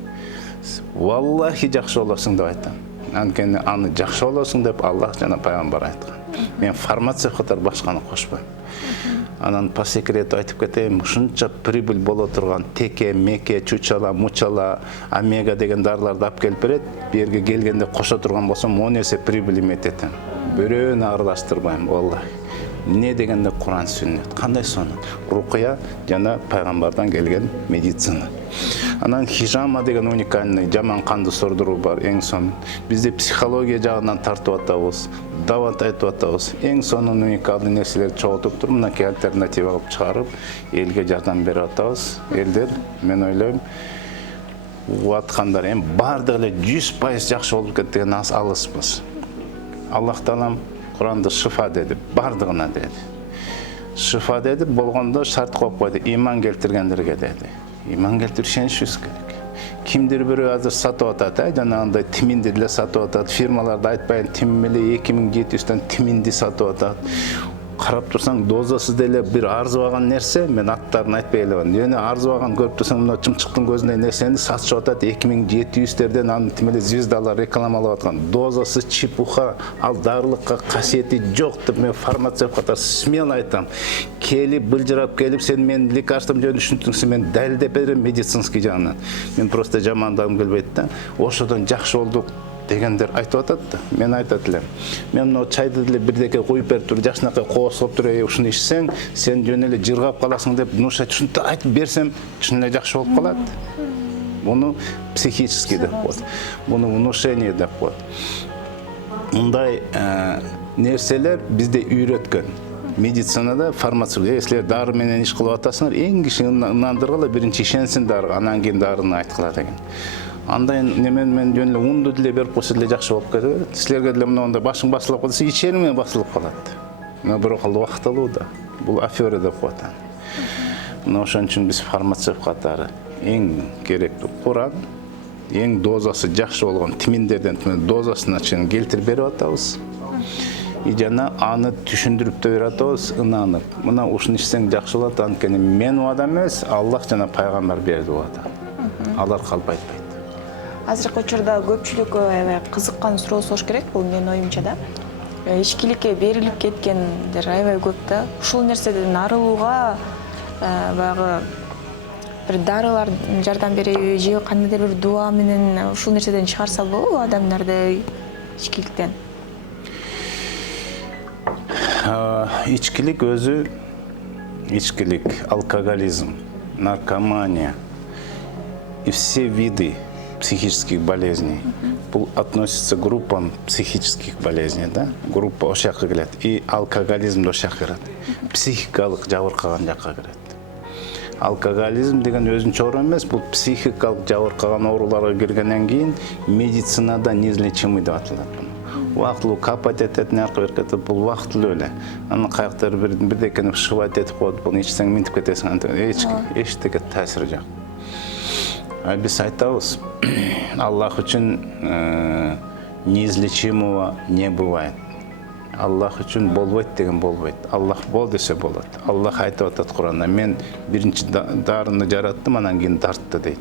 Валлахи жакшы болосуң деп айтам. Анткени аны жакшы болосуң деп Аллах жана пайгамбар айткан. Мен фармацевт катары башканы кошпойм. Анан по секрету айтып кетейин, ушунча прибыль боло турган теке, меке, чучала, мучала, омега деген дарыларды алып келип берет. Берге келгенде кошо турган болсом 10 эсе прибыль эмететем. Бирөөнү аралаштырбайм, валлахи. Не дегенде Куран, сүннет. Кандай сонун? Рукуя жана пайгамбардан келген медицина. Анан хижама деген уникальный жаман канды сордуруу бар, эң сонун. Бизде психология жагынан тартып атабыз, дават айтып атабыз. Эң сонун уникалдуу нерселерди чогултуп туруп, мынакей альтернатива кылып чыгарып, элге жардам берип атабыз. Элдер, мен ойлойм, угаткандар эми бардыгы эле 100% жакшы болуп кетти деген алыспыз. Аллах Таалам Куранда шифа деди, бардыгына деди. Шифа деди, болгондо шарт коюп койду, иман келтиргендерге деди. Иман келтирип ишенишибиз керек. Кимдир бирөө азыр сатып атат, жанагындай тиминди деле сатып атат, фирмаларды айтпайын, тим эле 2700төн тиминди сатып атат. Карап турсаң, дозасы деле бир арзыбаган нерсе, мен аттарын айтпай элебин. Эне арзыбаган көрүп турсаң, мына чымчыктын көзүндөй нерсени сатышып атат, 2700терден аны тим эле звездалар рекламалап аткан. Дозасы чепуха, ал дарылыкка касиети жок деп мен фармацевт катары смело айтам. Келип былжырап келип, сен мен лекарством жөнүндө түшүнтүңсүң, мен далилдеп берем медицинский жагынан. Мен просто жамандагым келбейт да. Ошодон жакшы болдук дегендер айтып атат да. Мен айтат элем. Мен мына чайды деле бирдеке коюп берип туруп, жакшынакай коосуп туруп, ушуну ичсең, сен жөн эле жыргап каласың деп внушать ушинтип айтып берсем, чын эле жакшы болуп калат. Буну психический деп коет. Буну внушение деп коет. Мындай нерселер бизде үйрөткөн. Медицинада, фармацевтия, силер дары менен иш кылып атасыңар, эң киши ынандыргыла биринчи ишенсин дарыга, анан кийин дарыны айткыла деген. Андай немен мен жөн эле унду деле берип койсо деле жакшы болуп кетет. Силерге деле мындай башың басылып калса, ичериң менен басылып калат. Мына бирок ал убакыт алууда. Бул афера деп коет. Мына ошон үчүн биз фармацевт катары эң керектүү Куран, эң дозасы жакшы болгон тиминдерден дозасына чейин келтирип берип атабыз. И жана аны түшүндүрүп да берип атабыз, ынанып. Мына ушуну ичсең жакшы болот, анткени мен убадам эмес, Аллах жана пайгамбар берди убада. Алар калп айтпайт. Азыркы учурда көпчүлүк аябай кызыккан суроо сораш керек, бул менин оюмча да. Ичкиликке берилип кеткендер аябай көп да. Ушул нерседен арылууга баягы бир дарылар жардам береби же кандайдыр бир дуа менен ушул нерседен чыгарса болобу адамдарды ичкиликтен? Ичкилик өзү, ичкилик, алкоголизм, наркомания и все виды психических болезней. Бұл относится к группам психических болезней, да? Группа ошаққа келет. И алкоголизм да ошаққа келет. Психикалық жабырқаған жаққа келет. Алкоголизм деген өзүнчө оору эмес, бул психикалык жабыркаган ооруларга киргенден кийин медицинада неизлечимый деп аталат. Вактылуу капать этет, наркы беркетип, бул вактылуу эле. Анын каяктары бирдекени шыбат этип коет, буну ичсең минтип кетесиң, эчтеке таасири жок. Биз айтабыз, Аллах үчүн неизлечимого не бывает. Аллах үчүн болбойт деген болбойт. Аллах бол десе болот. Аллах айтып атат Куранда, мен биринчи дарыны жараттым, анан кийин дартты дейт.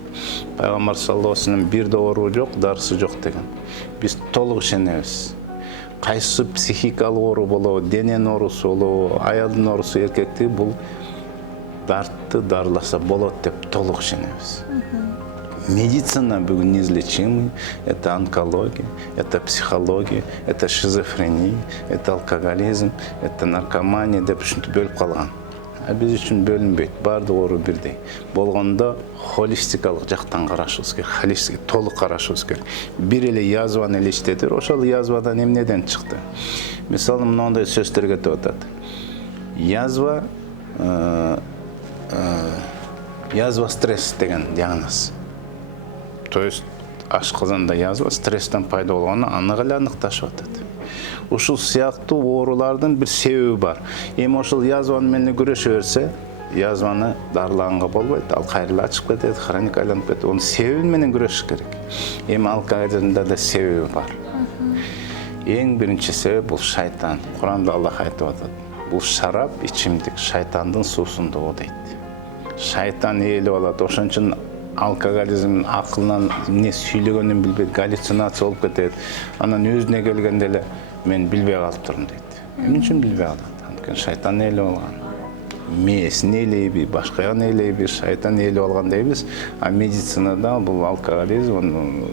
Пайгамбар саллаллаху алейхи вассалам бирде оору жок, дарысы жок деген. Биз толук ишенебиз. Кайсы психикалык оору болобу, дененин оорусу болобу, аялдын оорусу, эркектиги, бул дартты дарыласа болот деп толук ишенебиз. Медицина бүгін неизлечимый, это онкология, это психология, это шизофрения, это алкоголизм, это наркомания деп ушинтип бөлүп калган. Биз үчүн бөлүнбөйт, баардык оору бирдей. Болгондо холистикалык жактан карашыбыз керек, холистик, толук карашыбыз керек. Бир эле язваны эле иштетир, ошол язвадан эмнеден чыкты? Мисалы, мындай сөздөр кетип атат. Язва стресс деген диагноз. То есть ашказанда язва стресстен пайда болгону анык эле аныкташып атат. Ушул сыяктуу оорулардын бир себеби бар. Эми ошол язваны менен күрөшө берсе, язваны дарылаганга болбойт. Ал кайра ачып кетет, хроник айланып кетет. Онун себеби менен күрөшүш керек. Эми алкоголизмде да себеби бар. Эң биринчи себеп бул шайтан. Куранда Аллах айтып атат. Бул шарап, ичимдик шайтандын суусундугу дейт. Шайтан ээлеп алат. Ошон үчүн алкоголизм акылынан эмне сүйлөгөнүн билбейт, галлюцинация болуп кетет. Анан өзүнө келгенде эле мен билбей калыптырмын дейт. Эмне үчүн билбей калат? Анткени шайтан ээлеп алган. Мээсин ээлейби, башкаягын ээлейби, шайтан ээлеп алган дейбиз. А медицинада бул алкоголизм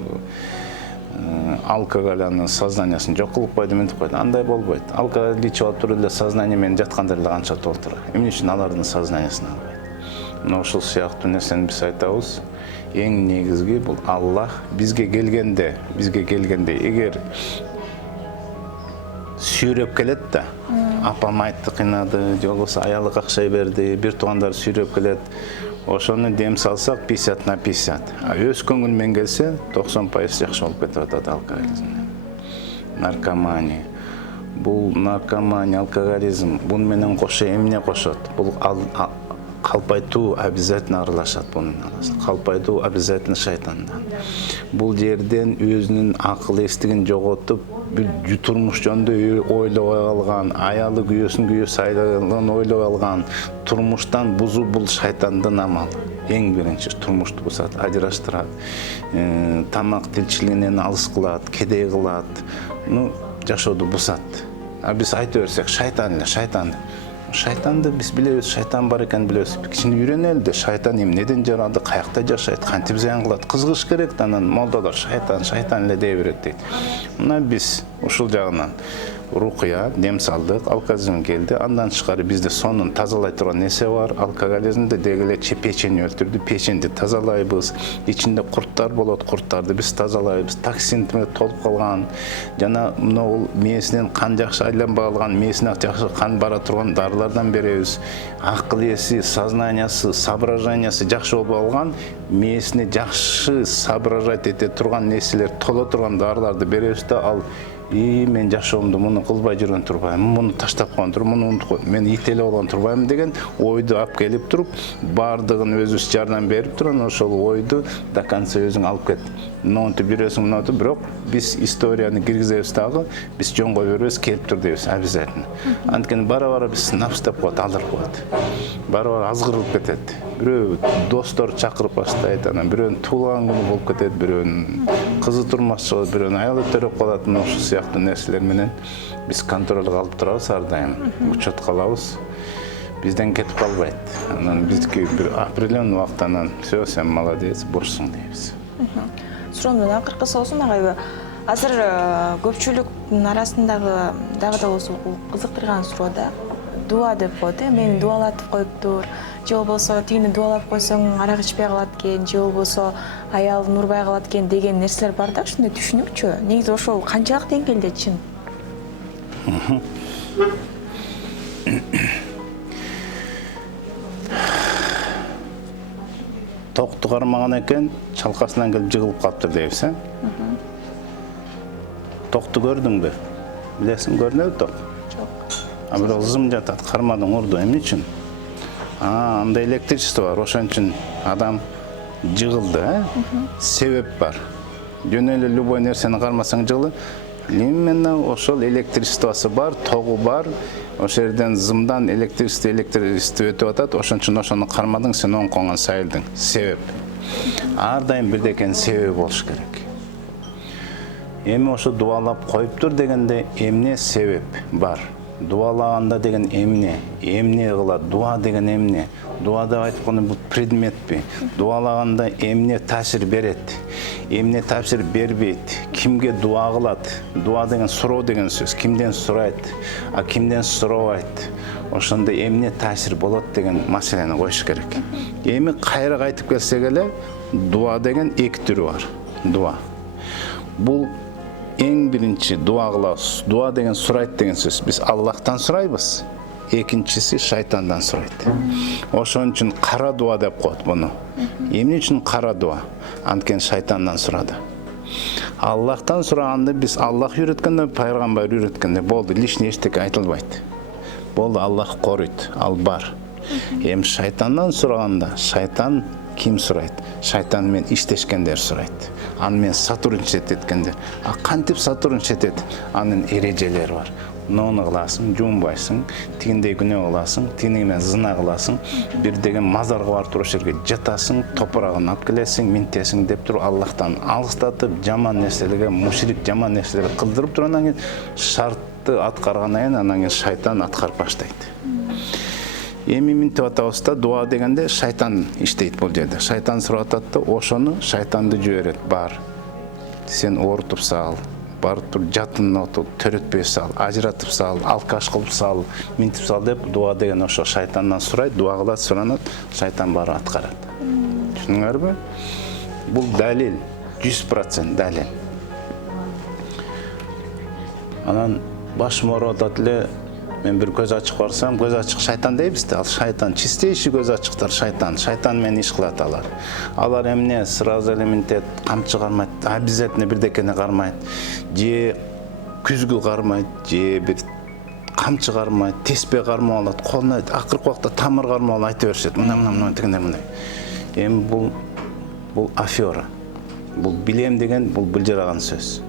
алкоголь анын сознаниясын жок кылып койду, мынтип койду. Андай болбойт. Алкоголь ичип алып туруп эле сознание менен жаткандар эле канча толтура. Эмне үчүн алардын сознаниясын албайт? Мына ушул сыяктуу нерсени биз айтабыз. Эң негизги бул Аллах бизге келгенде эгер сүйрөп келет да, апам айтты кыйнады, же болбосо аялы какшай берди, бир туугандар сүйрөп келет, ошону дем салсак 50/50. А өз көңүл менен келсе 90% жакшы болуп кетип атат алкоголизм. Наркомания. Бул наркомания, алкоголизм буну менен кошо эмне кошот? Бул калпайтуу обязательно аралашат бунун арасында. Калпайтуу обязательно шайтандан. Бул жерден өзүнүн акыл эстигин жоготуп, бир турмуш жөнүндө ойлобой калган, аялы күйөөсүн айлаган ойлоп алган, турмуштан бузуу бул шайтандын амалы. Эң биринчи турмушту бузат, ажыраштырат, тамак тилчилигинен алыс кылат, кедей кылат, жашоодо бузат. А биз айта берсек, шайтан эле, шайтан. Шайтанды биз билебиз, шайтан бар экенин билебиз. Кичине үйрөнөлү да, шайтан эмнеден жаралды, каякта жашайт, кантип зыян кылат, кызгыш керек да, анан молдолор шайтан эле дей берет дейт. Мына биз ушул жагынан рукуя, дем салдык, алкоголизм келди, андан тышкары бизде сонун тазалай турган нерсе бар. Алкоголизмди деги эле печень өлтүрдү, печенди тазалайбыз. Ичинде курттар болот, курттарды биз тазалайбыз. Токсин толуп калган, жана могул мээсинен кан жакшы айланбай калган, мээсине жакшы кан бара турган дарылардан беребиз. Акыл эси, сознаниясы, соображениясы жакшы болбой калган, мээсине жакшы соображать эте турган нерселер толо турган дарыларды беребиз да, ал мен жашоомду муну кылбай жүргөн турбайм, муну таштап койгон туруп, муну унутуп койдум, мен ит эле болгон турбайм деген ойду алып келип туруп, баардыгын өзүбүз жардам берип турган ошол ойду до конца өзүң алып кет. Мынтип жүрөсүң, мынтип, бирок биз историяны киргизебиз дагы, биз жоңго бербейбиз, келип тур дейбиз обязательно. Анткени бара-бара биз напс деп коет, алдырып коет. Бара-бара азгырылып кетет. Бирөө достор чакырып баштайт, анан бирөөнүн туулган күнү болуп кетет, бирөөнүн кызы турмакчы болот, бирөөнүн аялы төрөп калат. Ушул сыяктуу нерселер менен биз контролго алып турабыз ар дайым, учетко алабыз. Бизден кетип калбайт. Анан биздики бир определенный убактан все, сен молодец, бурчсуң дейбиз. Суроомдун акыркы соосун агайбы. Азыр көпчүлүктүн арасындагы дагы да болсо кызыктырган суроо да. Дуа деп коет, мени дуалатып коюптур. Же болбосо тигини дуалап койсоң арак ичпей калат экен, же болбосо аялын урбай калат экен деген нерселер бар да, ушундай түшүнүкчү. Негизи ошол канчалык деңгээлде чын? Токту кармаган экен, чалкасынан келип жыгылып калыптыр дейбиз, Токту көрдүңбү? Билесиң, көрдүңбү ток? Жок. А бирок зым жатат, кармадың, урду, эмне үчүн? Анда электричество бар, ошон үчүн адам жыгылды, Себеп бар. Жөн эле любой нерсени кармасаң жыгылат. Именно ошол электричествосы бар, тогу бар. Ошол жерден зымдан электричество өтүп атат. Ошон үчүн ошону кармадың, сен оң коңгон сайылдың. Себеп. Ар дайым бирдекенин себеби болуш керек. Эми ошо дуалап коюптур дегенде эмне себеп бар? Дуалаганда деген эмне кылат? Дуа деген эмне? Дуа деп айтканы бул предметпи? Дуалаганда эмне таасир берет? Эмне таасир бербейт? Кимге дуа кылат? Дуа деген суроо деген сөз. Кимден сурайт? А кимден сурабайт? Ошондо эмне таасир болот деген маселени коюш керек. Эми кайра кайтып келсек эле, дуа деген эки түрү бар. Дуа. Бул эң биринчи дуа кылабыз. Дуа деген сурайт деген сөз. Биз Аллахтан сурайбыз. Экинчиси шайтандан сурайт. Ошон үчүн кара дуа деп коет буну. Эмне үчүн кара дуа? Анткени шайтандан сурады. Аллахтан сураганда биз Аллах үйрөткөндө, пайгамбар үйрөткөндө болду, лишний эчтеке айтылбайт. Болду, Аллах корuyт, ал бар. Эми шайтандан сураганда, шайтан ким сурайт? Шайтан менен иштешкендер сурайт. Аны менен сотрудничать эткендер. А кантип сотрудничать этет? Анын эрежелери бар. Нону кыласың, жуунбайсың, тигиндей күнөө кыласың, тигиндей менен зына кыласың, бир деген мазарга барып туруп жерге жатасың, топурагын алып келесиң, минтесиң деп туруп Аллахтан алыстатып, жаман нерселерге, мушрик жаман нерселерге кылдырып туруп, анан кийин шартты аткаргандан кийин анан кийин шайтан аткарып баштайт. Эми минтип атабыз да, дуа дегенде шайтан иштейт бул жерде. Шайтан сурап атат да, ошону шайтанды жиберет. Бар. Сен оорутуп сал. Барып туруп жатынына отуруп, төрөтпөй сал, ажыратып сал, алкаш кылып сал, минтип сал деп дуа деген ошо шайтандан сурайт, дуа кылат, суранат, шайтан барып аткарат. Түшүндүңөрбү? Бул далил, 100% далил. Анан башым ооруп атат эле, мен бир көз ачык барсам, көз ачык шайтан дейбиз да, ал шайтан, чистейший көз ачыктар шайтан менен иш кылат алар. Алар эмне сразу эле минтет, камчы кармайт, обязательно бирдекени кармайт, же күзгү кармайт, же бир камчы кармайт, теспе кармап алат, колуна акыркы убакта тамыр кармап алып айта беришет. Мына дегенде мындай. Эми бул афера. Бул билем деген бул былжыраган сөз.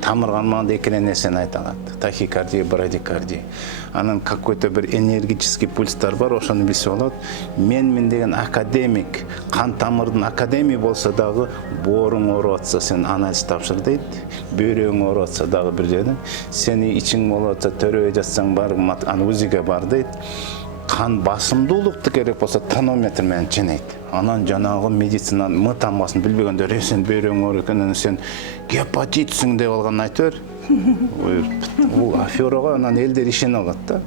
Тамыр кармаганда эки нерсени айта алат. Тахикардия, брадикардия. Анан какой-то бир энергетический пульстар бар, ошону билсе болот. Мен деген академик, кан тамырдын академии болсо дагы, бооруң ооруп атса сен анализ тапшыр дейт. Бөйрөгүң ооруп атса дагы бир жерден, сени ичиң болуп атса төрөбөй жатсаң бар, аны УЗИге бар дейт. Кан басымдуулукту керек болсо тонометр менен ченейт. Анан жанагы медицинанын мы тамгасын билбегендөр, сен бөйрөң ооруп экенин, сен гепатитсиң деп алган айта бер. Бул аферага анан элдер ишене алат да.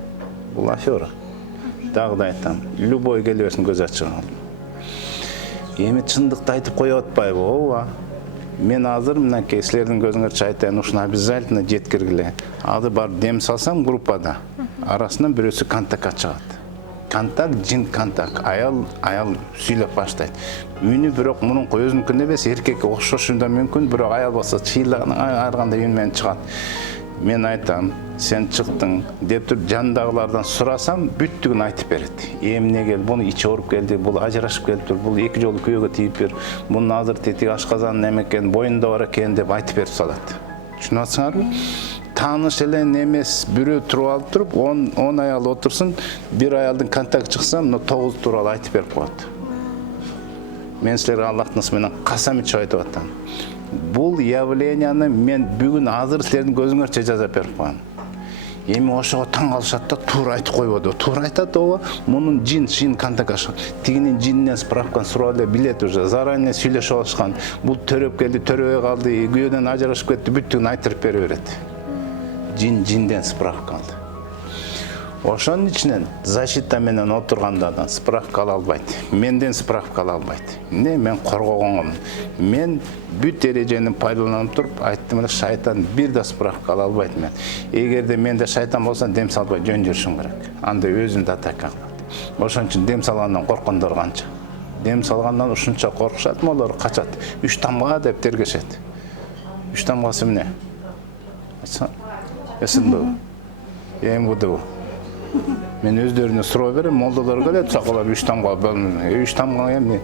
Бул афера. Дагы да айтам, любой келе берсин көз ачыган. Эми чындыкты айтып коюп атпайбы? Ооба. Мен азыр мынакей силердин көзүңөрчө айтайын, ушуну обязательно жеткиргиле. Ады бар дем салсам группада, арасынан бирөөсү контактка чыгат. Контакт, жин контакт, аял сүйлөп баштайт. Үнү бирок мурунку өзүнүкүндөй эмес, эркекке окшошуу да мүмкүн, бирок аял болсо чыйлаган ар кандай үн менен чыгат. Мен айтам, сен чыктың деп туруп жандагылардан сурасам, бүттүгүн айтып берет. Эмне кел, буну ичи ооруп келди, бул ажырашып келиптир, бул эки жолу күйөөгө тийиптир, бунун азыр тетиги ашказанын эме экен, боюнда бар экен деп айтып берип салат. Түшүнүп атсыңарбы? Таныш эле эмес, бирөө туруп алып туруп, 10 аял отурсун, бир аялдын контакт чыкса, 9 тууралуу айтып берип коет. Мен силерге Аллахтын исми менен касам ичип айтып атам. Бул явленияны мен бүгүн азыр силердин көзүңөрчө жазып берип коем. эми ошого таң калышат да туура айтып койбоду. Туура айтат ооба. Мунун жин контакт тигинин жининен справканы сурап эле билет уже. Заранее сүйлөшүп алышкан. Бул төрөп келди, төрөбөй калды, күйөөдөн ажырашып кетти, бүттүгүн айтырып бере берет. Жинден справка алды. Ошонун ичинен защита менен отургандардан справка ала албайт. Менден справка ала албайт. Эмне? Мен коргогонгомун. Мен бүт эрежени пайдаланып туруп айттым эле, шайтан бир да справка ала албайт мен. Эгерде менде шайтан болсо дем салбай жөн жүрүшүм керек. Анда өзүмдү атака кылат. Ошон үчүн дем салгандан корккондор канча. Дем салгандан ушунча коркушат, молор качат. 3 тамга деп тергешет. 3 тамгасы эмне? Эсинбеби? МВД. Мен өздөрүнө суроо берем, молдолор келет, сакалар 3 тамга бөлүнүп. 3 тамга эми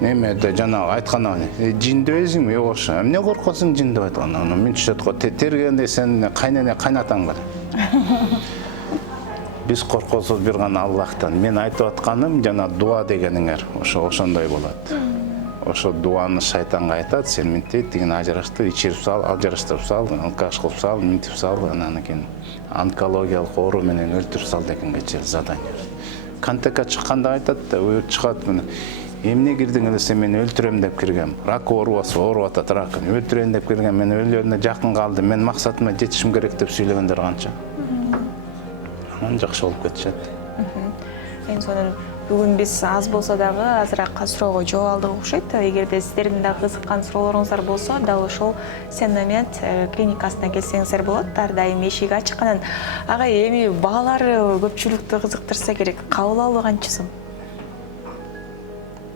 неме да жана айтканы жинди өзүң жок ошо. Эмне коркосуң жин деп айткан. Мен түшөт го тергенде сен кайнатаң бар. Биз коркосуз бир гана Аллахтан. Мен айтып атканым жана дуа дегениңер ошондой болот. Ошо дуаны шайтанга айтат, сен минтет тигин ажырашты, ичирип сал, ажыраштырып сал, алкаш кылып сал, минтип сал, анан кийин онкологиялык оору менен өлтүрүп сал дегенге чейин задание. Контакка чыкканда айтат да, чыгат мына. Эмне кирдиң эле сен мени өлтүрөм деп киргем. Рак ооруп атат ракын. Өлтүрөм деп киргем, мен өлөрүнө жакын калдым. Мен максатыма жетишим керек деп сүйлөгөндөр канча. Анан жакшы болуп кетишет. Эми сонун бүгүн биз аз болсо дагы азыраак суроого жооп алдык окшойт. Эгерде сиздердин да кызыккан суроолоруңуздар болсо, дал ошол Сеннамед клиникасына келсеңиздер болот. Ар дайым эшиги ачык. Анан агай, эми баалары көпчүлүктү кызыктырса керек. Кабыл алуу канчысың?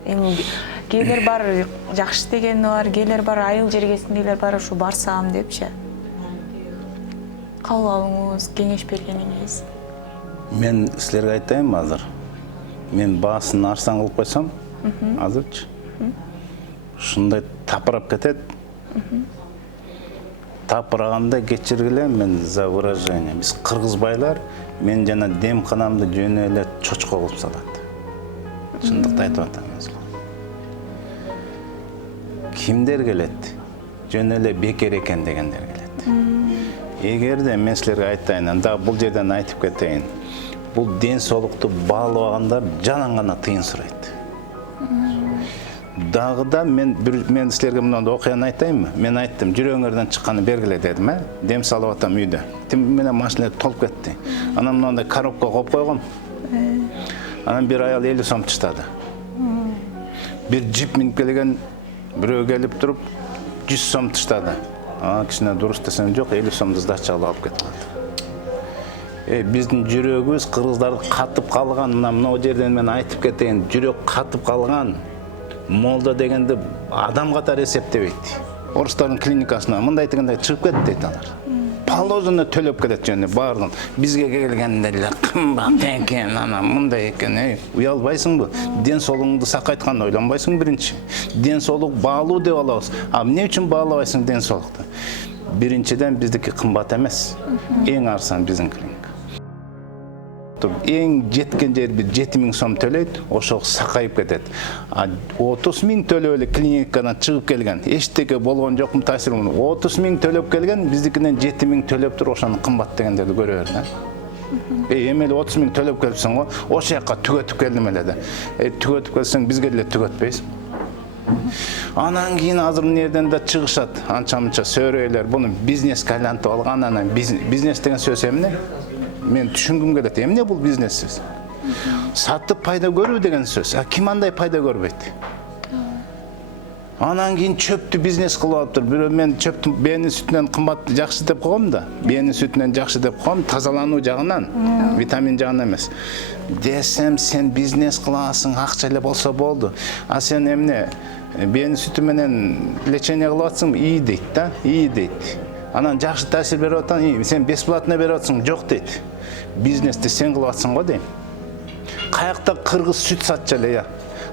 Эми кээдер бар жакшы дегени бар, кээдер бар айыл жергесин, кээдер бар ушу барсам депчи. Кабыл алууңуз, кеңеш бергениңиз. Мен силерге айтайынбы азыр? Мен баасын арзан кылып койсом, азырчы. Ушундай тапырап кетет. Тапыраганда кечиргиле, мен за выражение. Биз кыргыз байлар мен жана демканамды жөнү эле чочко кылып салат. Чындыкты айтып атам. Кимдер келет? Жөн эле бекер экен дегендер келет. Эгерде мен силерге айтайын, анда бул жерден айтып кетейин. Бул ден соолукту баалабагандар жанан гана тыйын сурайт. Дагы да мен силерге мындай окуяны айтайынбы? Мен айттым, жүрөгүңөрдөн чыкканы бергиле дедим, дем салып атам үйдө. Тим менен машина толуп кетти. Анан мындай коробка коюп койгом. Анан бир аял 50 сом таштады. Бир джип минип келген бирөө келип туруп 100 сом таштады. Кичине дурус десем жок, 50 сомду сдача алып кетти. Биздин жүрөгүбүз кыргыздарды катып калган, мына жерден мен айтып кетейин, жүрөк катып калган. Молда дегенде адам катары эсептебейт. Орустардын клиникасына мындай дегенде чыгып кетти дейт алар. Положено төлөп келет жөнү баардыгын. Бизге келгенде эле кымбат экен, анан мындай экен. Уялбайсыңбы? Ден соолугуңду сакайтканды ойлонбайсың биринчи. Ден соолук баалуу деп алабыз. Эмне үчүн баалабайсың ден соолукту? Биринчиден биздики кымбат эмес. Эң арзан биздин клиника. Эң жеткен жер бир 7000 сом төлөйт, ошол сакайып кетет. 30 000 төлөп эле клиникадан чыгып келген. Эчтеке болгон жокмун таасир? 30 000 төлөп келген, биздикинен 7000 төлөп туруп ошону кымбат дегендерди көрө берин. Эми эле 30 000 төлөп келипсиң го, ошол жака түгөтүп келдим эле да. Түгөтүп келсең бизге деле түгөтпөйсүң. Анан кийин азыр мынерден да чыгышат, анча-мынча сөөрөйлөр буну бизнеске айлантып алган. Анан бизнес деген сөз эмне? Мен түшүнгүм келет. Эмне бул бизнес сөз? Сатып пайда көрүү деген сөз. Ким андай пайда көрбөйт? Анан кийин чөптү бизнес кылып алыптыр. Бирөө мен чөптү бээнин сүтүнөн кымбат жакшы деп койгом да. Бээнин сүтүнөн жакшы деп койгом, тазалануу жагынан, витамин жагынан эмес. Десем, сен бизнес кыласың, акча эле болсо болду. Сен эмне? Бээнин сүтү менен лечение кылып атсың, ии дейт да, ии дейт. Анан жакшы таасир берип атсаң, сен бесплатно берип атсың, жок дейт. Бизнести сен кылып атсың го дейм. Каякта кыргыз сүт сатчу эле,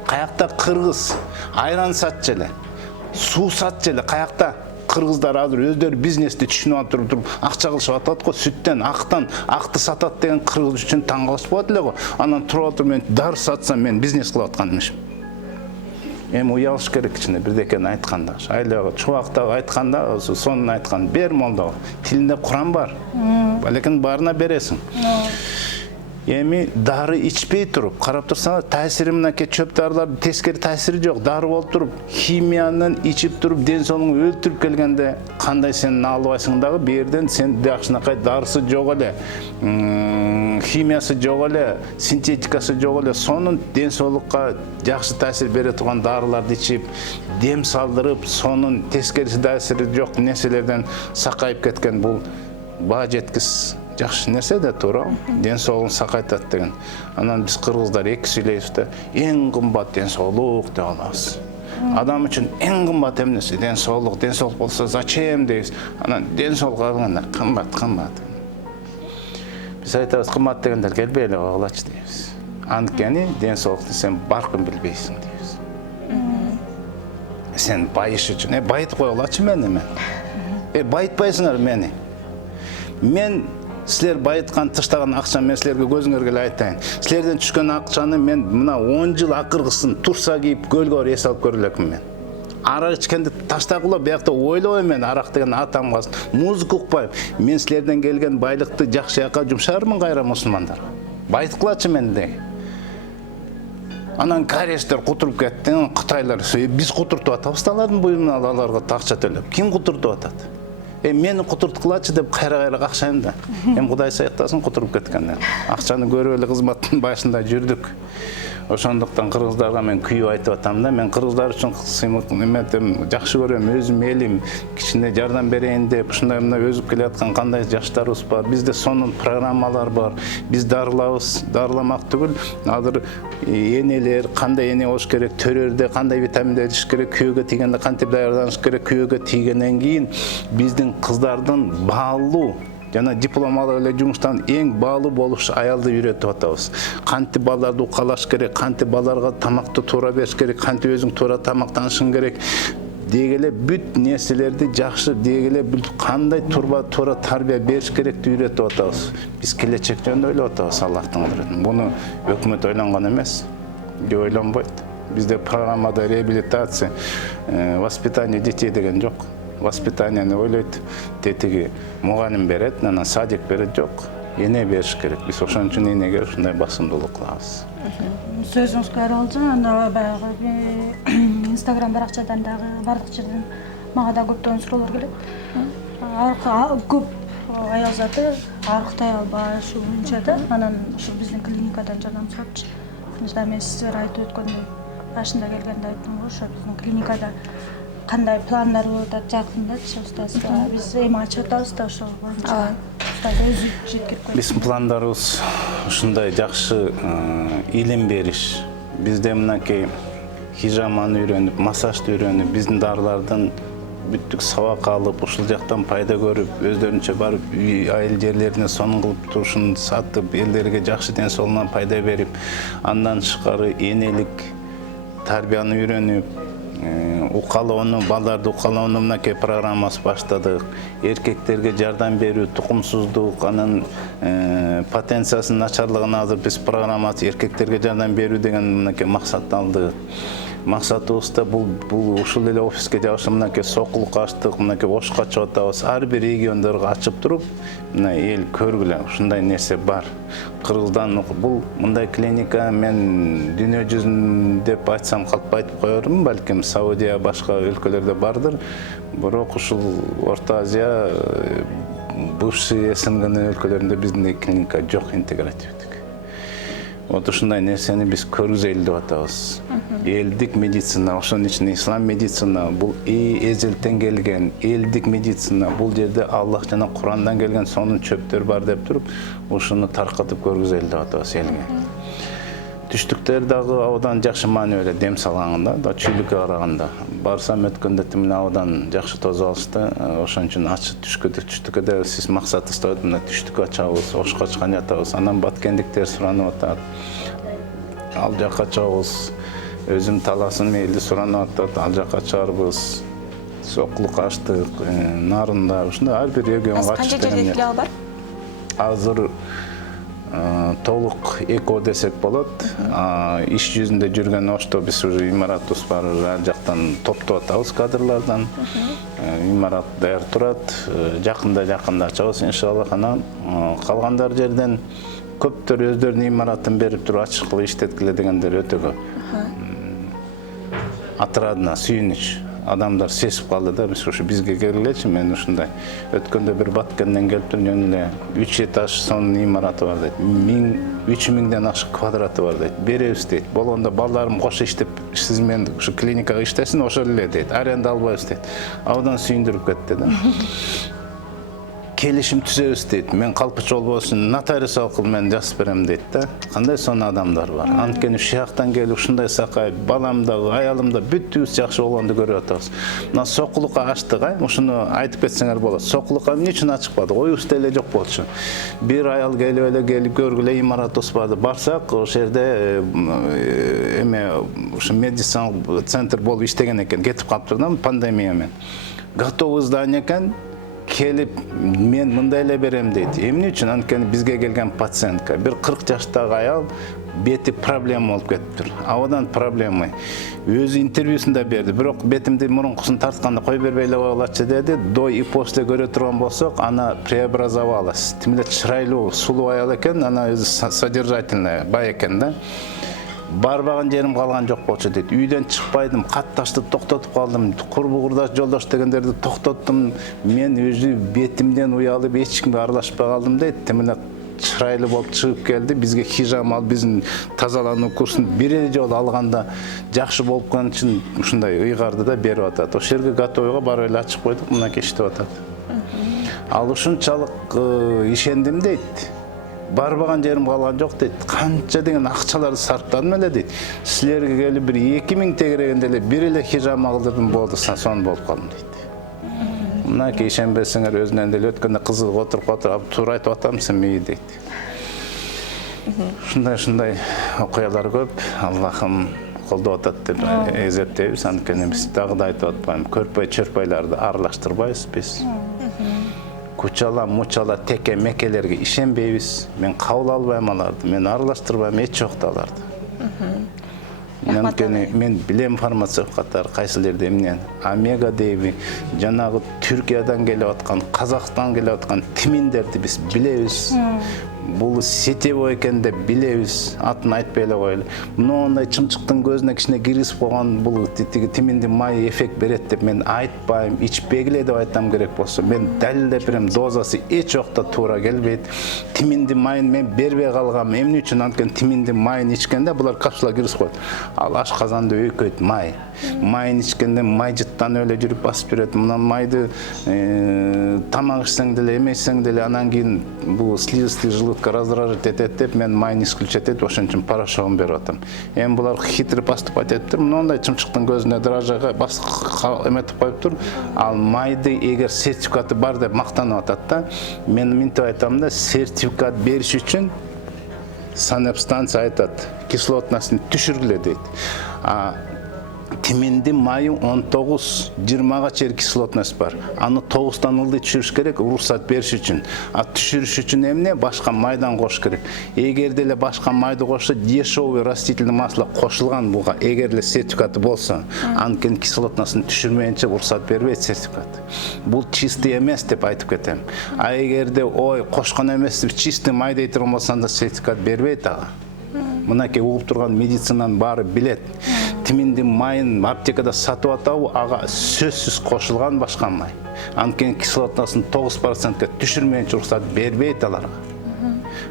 каякта кыргыз айран сатчу эле, суу сатчу эле, каякта кыргыздар азыр өздөрү бизнести түшүнүп алып туруп акча кылышып атат го, сүттен, актан, акты сатат деген кыргыз үчүн таң калышып болот эле го. Анан туруп отуруп мен дары сатсам, мен бизнес кылып аткан эмесмин. эми уялыш керек кичине бирдекени айтканда. Айлы чубактагы айтканда, сонун айткан бер молдо. Тилинде Куран бар. Балекин баарына бересиң. Эми дары ичпей туруп, карап турсаңар, таасири мынакей чөп дарылардын тескери таасири жок. Дары болуп туруп, химиянын ичип туруп, ден соолугуңду өлтүрүп келгенде кандай сен албайсың дагы, берден сен жакшынакай дарысы жок эле, химиясы жок эле, синтетикасы жок эле, сонун ден соолукка жакшы таасир бере турган дарыларды ичип, дем салдырып, сонун тескери таасири жок нерселерден сакайып кеткен бул баа жеткис жакшы нерсе да туура, ден соолугун сакайтат деген. Анан биз кыргыздар эки сүйлөйбүз да, эң кымбат ден соолук деп алабыз. Адам үчүн эң кымбат эмнеси? Ден соолук болсо зачем дейбиз. Анан ден соолук алганда кымбат. Биз айтабыз, кымбат дегендер келбей эле койгулачы дейбиз. Анткени ден соолукту сен баркын билбейсиң дейбиз. Сен байыш үчүн, байытып койгулачы мени. Байытпайсыңар мени. Мен силер байыткан таштаган акча мен силерге көзүңөргө эле айтайын. Силерден түшкөн акчаны мен мына 10 жыл акыргысын турса кийип көлгө эс алып көрө элекмин мен. Арак ичкенди таштагыла биякта ойлобойм мен арак деген атам калсын. Музыка укпайм. Мен силерден келген байлыкты жакшы жака жумшармын кайра мусулмандар. Байыткылачы мени деги. Анан корейстер кутуруп кетти, кытайлар биз кутуртуп атабыз алардын буюмун аларга акча төлөп. Ким кутуртуп атат? Мени кутурткылачы деп кайра какшайм да. Кудай саяктасын кутуруп кеткендер. Акчаны көрүп эле кызматтын башында жүрдүк. Ошондуктан кыргыздарга мен күйүп айтып атам да, мен кыргыздар үчүн сыймык эметем, жакшы көрөм, өзүм элим, кичине жардам берейин деп, ушундай мына өзүп келаткан кандай жаштарыбыз бар. Бизде сонун программалар бар. Биз дарылабыз, дарыламак түгүл, азыр энелер кандай эне болуш керек, төрөрдө кандай витаминдер ич керек, күйөөгө тийгенде кантип даярданыш керек, күйөөгө тийгенден кийин биздин кыздардын баалуу жана диплом алып эле жумуштан эң баалуу болуш аялды үйрөтүп атабыз. Кантип балдарды укалаш керек, кантип балдарга тамакты туура бериш керек, кантип өзүң туура тамактанышың керек. Дегеле бүт нерселерди жакшы, дегеле бүт кандай туура тарбия бериш керекти үйрөтүп атабыз. Биз келечек жөнүндө ойлоп атабыз Аллахтын кудуретин. Буну өкмөт ойлонгон эмес, ойлонбойт. Бизде программада реабилитация, воспитание детей деген жок. Воспитанияны ойлойт, тетиги мугалим берет, анан садик берет жок. Эне бериш керек. Биз ошон үчүн энеге ушундай басымдуулук кылабыз. Сөзүңүзгө аралжан, анда баягы Instagram баракчадан дагы бардык жерден мага да көптөгөн суроолор келет. Көп аял заты арыктай албай ушу боюнча да, анан ушу биздин клиникадан жардам сурапчы. Да мен сиздер айтып өткөндөй башында келгенде айттым го, ошо биздин клиникада кандай пландар болуп атат жакындачы устаз. Биз эми ачып атабыз да ошол боюнча. Устаз өзү жеткирип койду. Биздин пландарыбыз ушундай жакшы илим бериш. Бизде мынакей хижаманы үйрөнүп, массажды үйрөнүп, биздин дарылардын бүттүк сабак алып, ушул жактан пайда көрүп, өздөрүнчө барып айыл жерлерине сонун кылып турушун сатып, элдерге жакшы ден соолугунан пайда берип, андан тышкары энелик тарбияны үйрөнүп, укалоону, балдарды укалоону мынакей программасы баштадык. Эркектерге жардам берүү, тукумсуздук, анын потенциясынын начарлыгына азыр биз программасы эркектерге жардам берүү деген мынакей максатты алдык. Максатыбызда бул ушул эле офиске жабышып мынакей сокулук ачтык, мынакей ошко ачып атабыз. Ар бир региондорго ачып туруп, мына эл көргүлө, ушундай нерсе бар. Кыргыздан бул мындай клиника мен дүйнө жүзүн деп айтсам калп айтып коермун, балким Саудия башка өлкөлөрдө бардыр. Бирок ушул Орто Азия, бывший СНГ өлкөлөрүндө биздин клиника жок, интегративдик. Вот ушундай нерсени биз көргүзөлү деп атабыз. Элдик медицина, ошонун ичинде ислам медицина, бул эзелтен келген элдик медицина, бул жерде Аллах жана Курандан келген сонун чөптөр бар деп туруп, ушуну таркатып көргүзөлү деп атабыз элге. Түштүктөр дагы абдан жакшы маанилүү эле дем салганда, да чүйлүккө караганда. Барсам өткөндө тимин абдан жакшы тозуп алышты. Ошон үчүн ачып түштүккө сиз максатыңызда мына түштүккө ачабыз, ошко ачкан жатабыз. Анан баткендиктер суранып атат. Ал жакка ачабыз. Өзүм таласын мейли суранып атат, ал жакка ачарбыз. Сокулук ачтык, Нарында, ушундай ар бир регионго ачтык. Канча жерде филиал бар? Азыр толук эко десек болот. Иш жүзүндө жүргөн ошто биз уже имаратыбыз бар, ар жактан топтоп атабыз кадрлардан. Имарат даяр турат, жакында ачабыз иншаллах. Анан калгандар жерден көптөр өздөрүнүн имаратын берип туруп ачык иштеткиле дегендер өтө көп. Отрадно, сүйүнүч. Адамдар сесип калды да, бизге келгилечи, мен ушундай өткөндө бир Баткенден келип туруп жөн эле 3 этаж сонун имараты бар дейт. 3000ден ашык квадраты бар дейт. Беребиз дейт. Болгондо балдарым кошо иштеп, сиз мен ушу клиникага иштесин, ошол эле дейт. Аренда албайбыз дейт. Абдан сүйүндүрүп кетти да. Келишим түзөбүз дейт. Мен калпычы болбосун, нотариус аркылуу мен жазып берем дейт да. Кандай сонун адамдар бар. Анткени ушул жактан келип ушундай сакай, балам да, аялым да бүтүбүз жакшы болгонду көрүп атабыз. Мына сокулукка ачтык, ушуну айтып кетсеңер болот. Сокулукка эмне үчүн ачыкпадык? Оюбузда эле жок болчу. Бир аял келип көргүлө имаратыбыз барды. Барсак, ошол жерде ушу медициналык центр болуп иштеген экен. Кетип калыптыр да пандемия менен. Готовый здание экен. Келип, мен мындай эле берем дейт. Эмне үчүн? Анткени бизге келген пациентка бир 40 жаштагы аял бети проблема болуп кетиптир. Абадан проблема. Өзү интервьюсунда берди. Бирок бетимди мурункусын тартканда кой бербей эле болчу деди. До и после көрө турган болсок, ана преобразовалась. Тим эле чырайлуу, сулуу аял экен, ана өзү содержательная, бай экен да. Барбаган жерим калган жок болчу дейт. Үйдөн чыкпайдым, катташты токтотуп калдым. Курбу курдаш жолдош дегендерди токтоттум. Мен өзү бетимден уялып эч кимге аралашпай калдым дейт. Тим эле чырайлуу болуп чыгып келди. Бизге хижам алып, биздин тазалануу курсун бир эле жолу алганда жакшы болуп калган үчүн ушундай ыйгарды да берип атат. Ошол жерге готовыйга барып эле ачып койдук, мынакей иштеп атат. Ал ушунчалык ишендим дейт. Барбаган жерим калган жок дейт. Канча деген акчаларды сарптадым эле дейт. Силерге келип бир 2000 тегерегенде эле бир эле хижам алдырдым, болду, сонун болуп калдым дейт. Мынакей ишенбесеңер өзүнөн деле өткөндө кызыгып отуруп туура айтып атамсың мейи дейт. Ушундай окуялар көп. Аллахым колдоп атат деп эзептейбиз. Анткени биз дагы да айтып атпайм, көрпөй-чөрпөйлөрдү аралаштырбайбыз биз. Кучала, мучала, теке, мекелерге ишенбейбиз. Мен кабыл албайм аларды. Мен аралаштырбайм эч жокто аларды. Мен билем фармацевткаттар кайсы жерде эмне. Омега дейби, жанагы Түркиядан келип аткан, Казакстан келип аткан тиминдерди биз билебиз. Бул сетевой экен деп билебиз. Атын айтпай эле коелу. Мындай чымчыктын көзүнө кичине киргизип койгон бул тиминдин майы эффект берет деп мен айтпайм, ичпегиле деп айтам керек болсо. Мен далилдеп берем, дозасы эч жокто туура келбейт. Тиминдин майын мен бербей калгам. Эмне үчүн? Анткени тиминдин майын ичкенде булар капсула киргизип коет. Ал ашказанда өйкөйт май. Майын ичкенде май жыттанып эле жүрүп басып жүрөт. Мына майды тамак ичсең деле, эмесең деле анан кийин бул слизистый желудка раздражать этет деп мен майын исключать этип, ошон үчүн порошогун берип атам. Эми булар хитрый поступать этиптир. Мындай чымчыктын көзүнө дрожжага эметип коюптур. Ал майды эгер сертификаты бар деп мактанып атат да, мен минтип айтам да, сертификат бериш үчүн санэпстанция айтат, кислотносын түшүргүлө дейт. Тиминдин майы 19-20га чейин кислотность бар. Аны 9-тан ылдый түшүрүш керек, уруксат бериш үчүн. Түшүрүш үчүн эмне? Башка майдан кош керек. Эгер деле башка майды кошсо, дешевый растительный масло кошулган буга, эгер эле сертификаты болсо, анткени кислотносын түшүрмөйүнчө уруксат бербейт сертификат. Бул чистый эмес деп айтып кетем. Эгерде кошкон эмес, чистый май дей турган болсоң да сертификат бербейт ага. Мынакей угуп турган медицинанын баары билет. Тиминдин майын аптекада сатып атабы, ага сөзсүз кошулган башка май. Анткени кислотносын 9%га түшүрмөйүнчө уруксат бербейт аларга.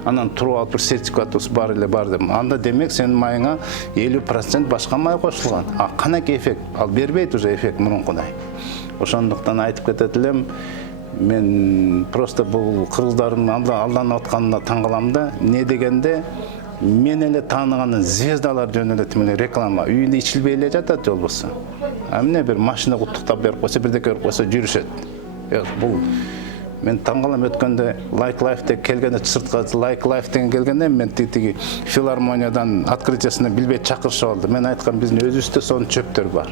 Анан туруп алып бир сертификатыбыз бар эле бар деп. Анда демек сенин майыңа 50% башка май кошулган. Канакей эффект? Ал бербейт уже эффект мурункудай. Ошондуктан айтып кетет элем, мен просто бул кыргыздардын алданып атканына таң калам да. Не дегенде мен эле тааныган звездалар жөнүндө эле тим эле реклама үйүндө ичилбей эле жатат болбосо. Эмне бир машина куттуктап берип койсо, бирдеке берип койсо жүрүшөт. Бул мен таң калам, өткөндө Like Life келгенде, сыртка Like Life деген келгенде мен тиги филармониядан открытиясына билбей чакырышып алды. Мен айткам, биздин өзүбүздө сонун чөптөр бар.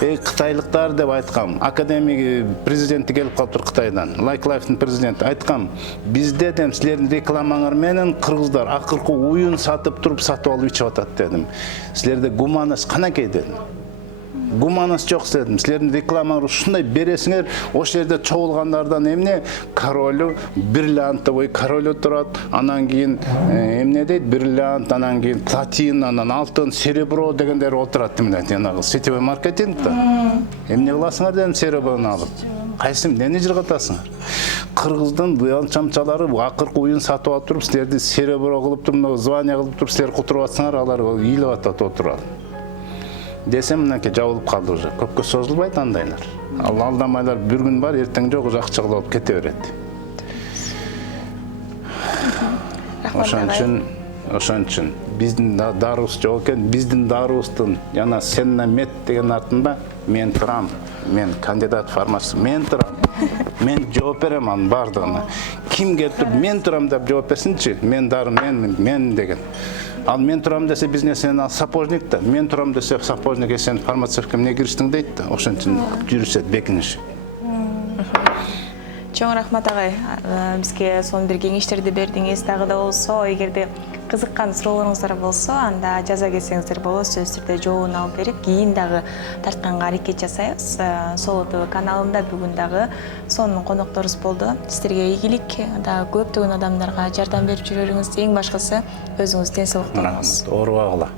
Қытайлықтар деп айтқам, академик президенті келіп қалыптыр Қытайдан, Лайклайфтың президенті айтқам, бізде дем сілердің рекламаңар менен қырғыздар ақырқы ойын сатып тұрып сатып алып ішіп атат дедім. Сілерде гуманас қанакей дедім. Гуманас жоқ дедім. Сілердің рекламаңар ушундай бересіңер, ошол жерде чогулгандардан эмне королу, бриллиантовый королу турат, анан кийин эмне дейт, бриллиант, анан кийин платин, анан алтын, серебро дегендер отурат демек. Жанагы сетевой маркетинг да. Эмне кыласыңар дедим, сереброну алып. Кайсым эмнени жыргатасыңар? Кыргыздын буян чамчалары акыркы уюн сатып алып туруп, силерди серебро кылып туруп, звание кылып туруп, силер кутуруп атсаңар, алар ыйлап атат отурат. Десем мынакей жабылып калды уже. Көпкө созулбайт андайлар. Ал алдамайлар бир күн бар, эртең жок уже акча кылып кете берет. Ошон үчүн биздин дарыбыз жок экен, биздин дарыбыздын жана Сеннамет деген артында мен турам. Мен кандидат фармацевт, мен турам. Мен жооп берем анын бардыгына. Ким келип мен турам деп жооп берсинчи, мен дары мен деген. Ал мен турам десе бизнесмен ал сапожник да, мен турам десе сапожник сен фармацевтке эмне кириштиң дейт да, ошон үчүн жүрүшөт бекиниш. Чоң рахмат агай, бизге сонун бир кеңештерди бердиңиз. Дагы да болсо, эгерде кызыккан суроолоруңуздар болсо, анда жаза кетсеңиздер болот, сөзсүз түрдө жообун алып берип, кийин дагы тартканга аракет жасайбыз. Соло ТВ каналында бүгүн дагы сонун конокторубуз болду. Сиздерге ийгилик, дагы көптөгөн адамдарга жардам берип жүрөрүңүз, эң башкысы өзүңүз ден соолуктуу болуңуз. Оорубагыла.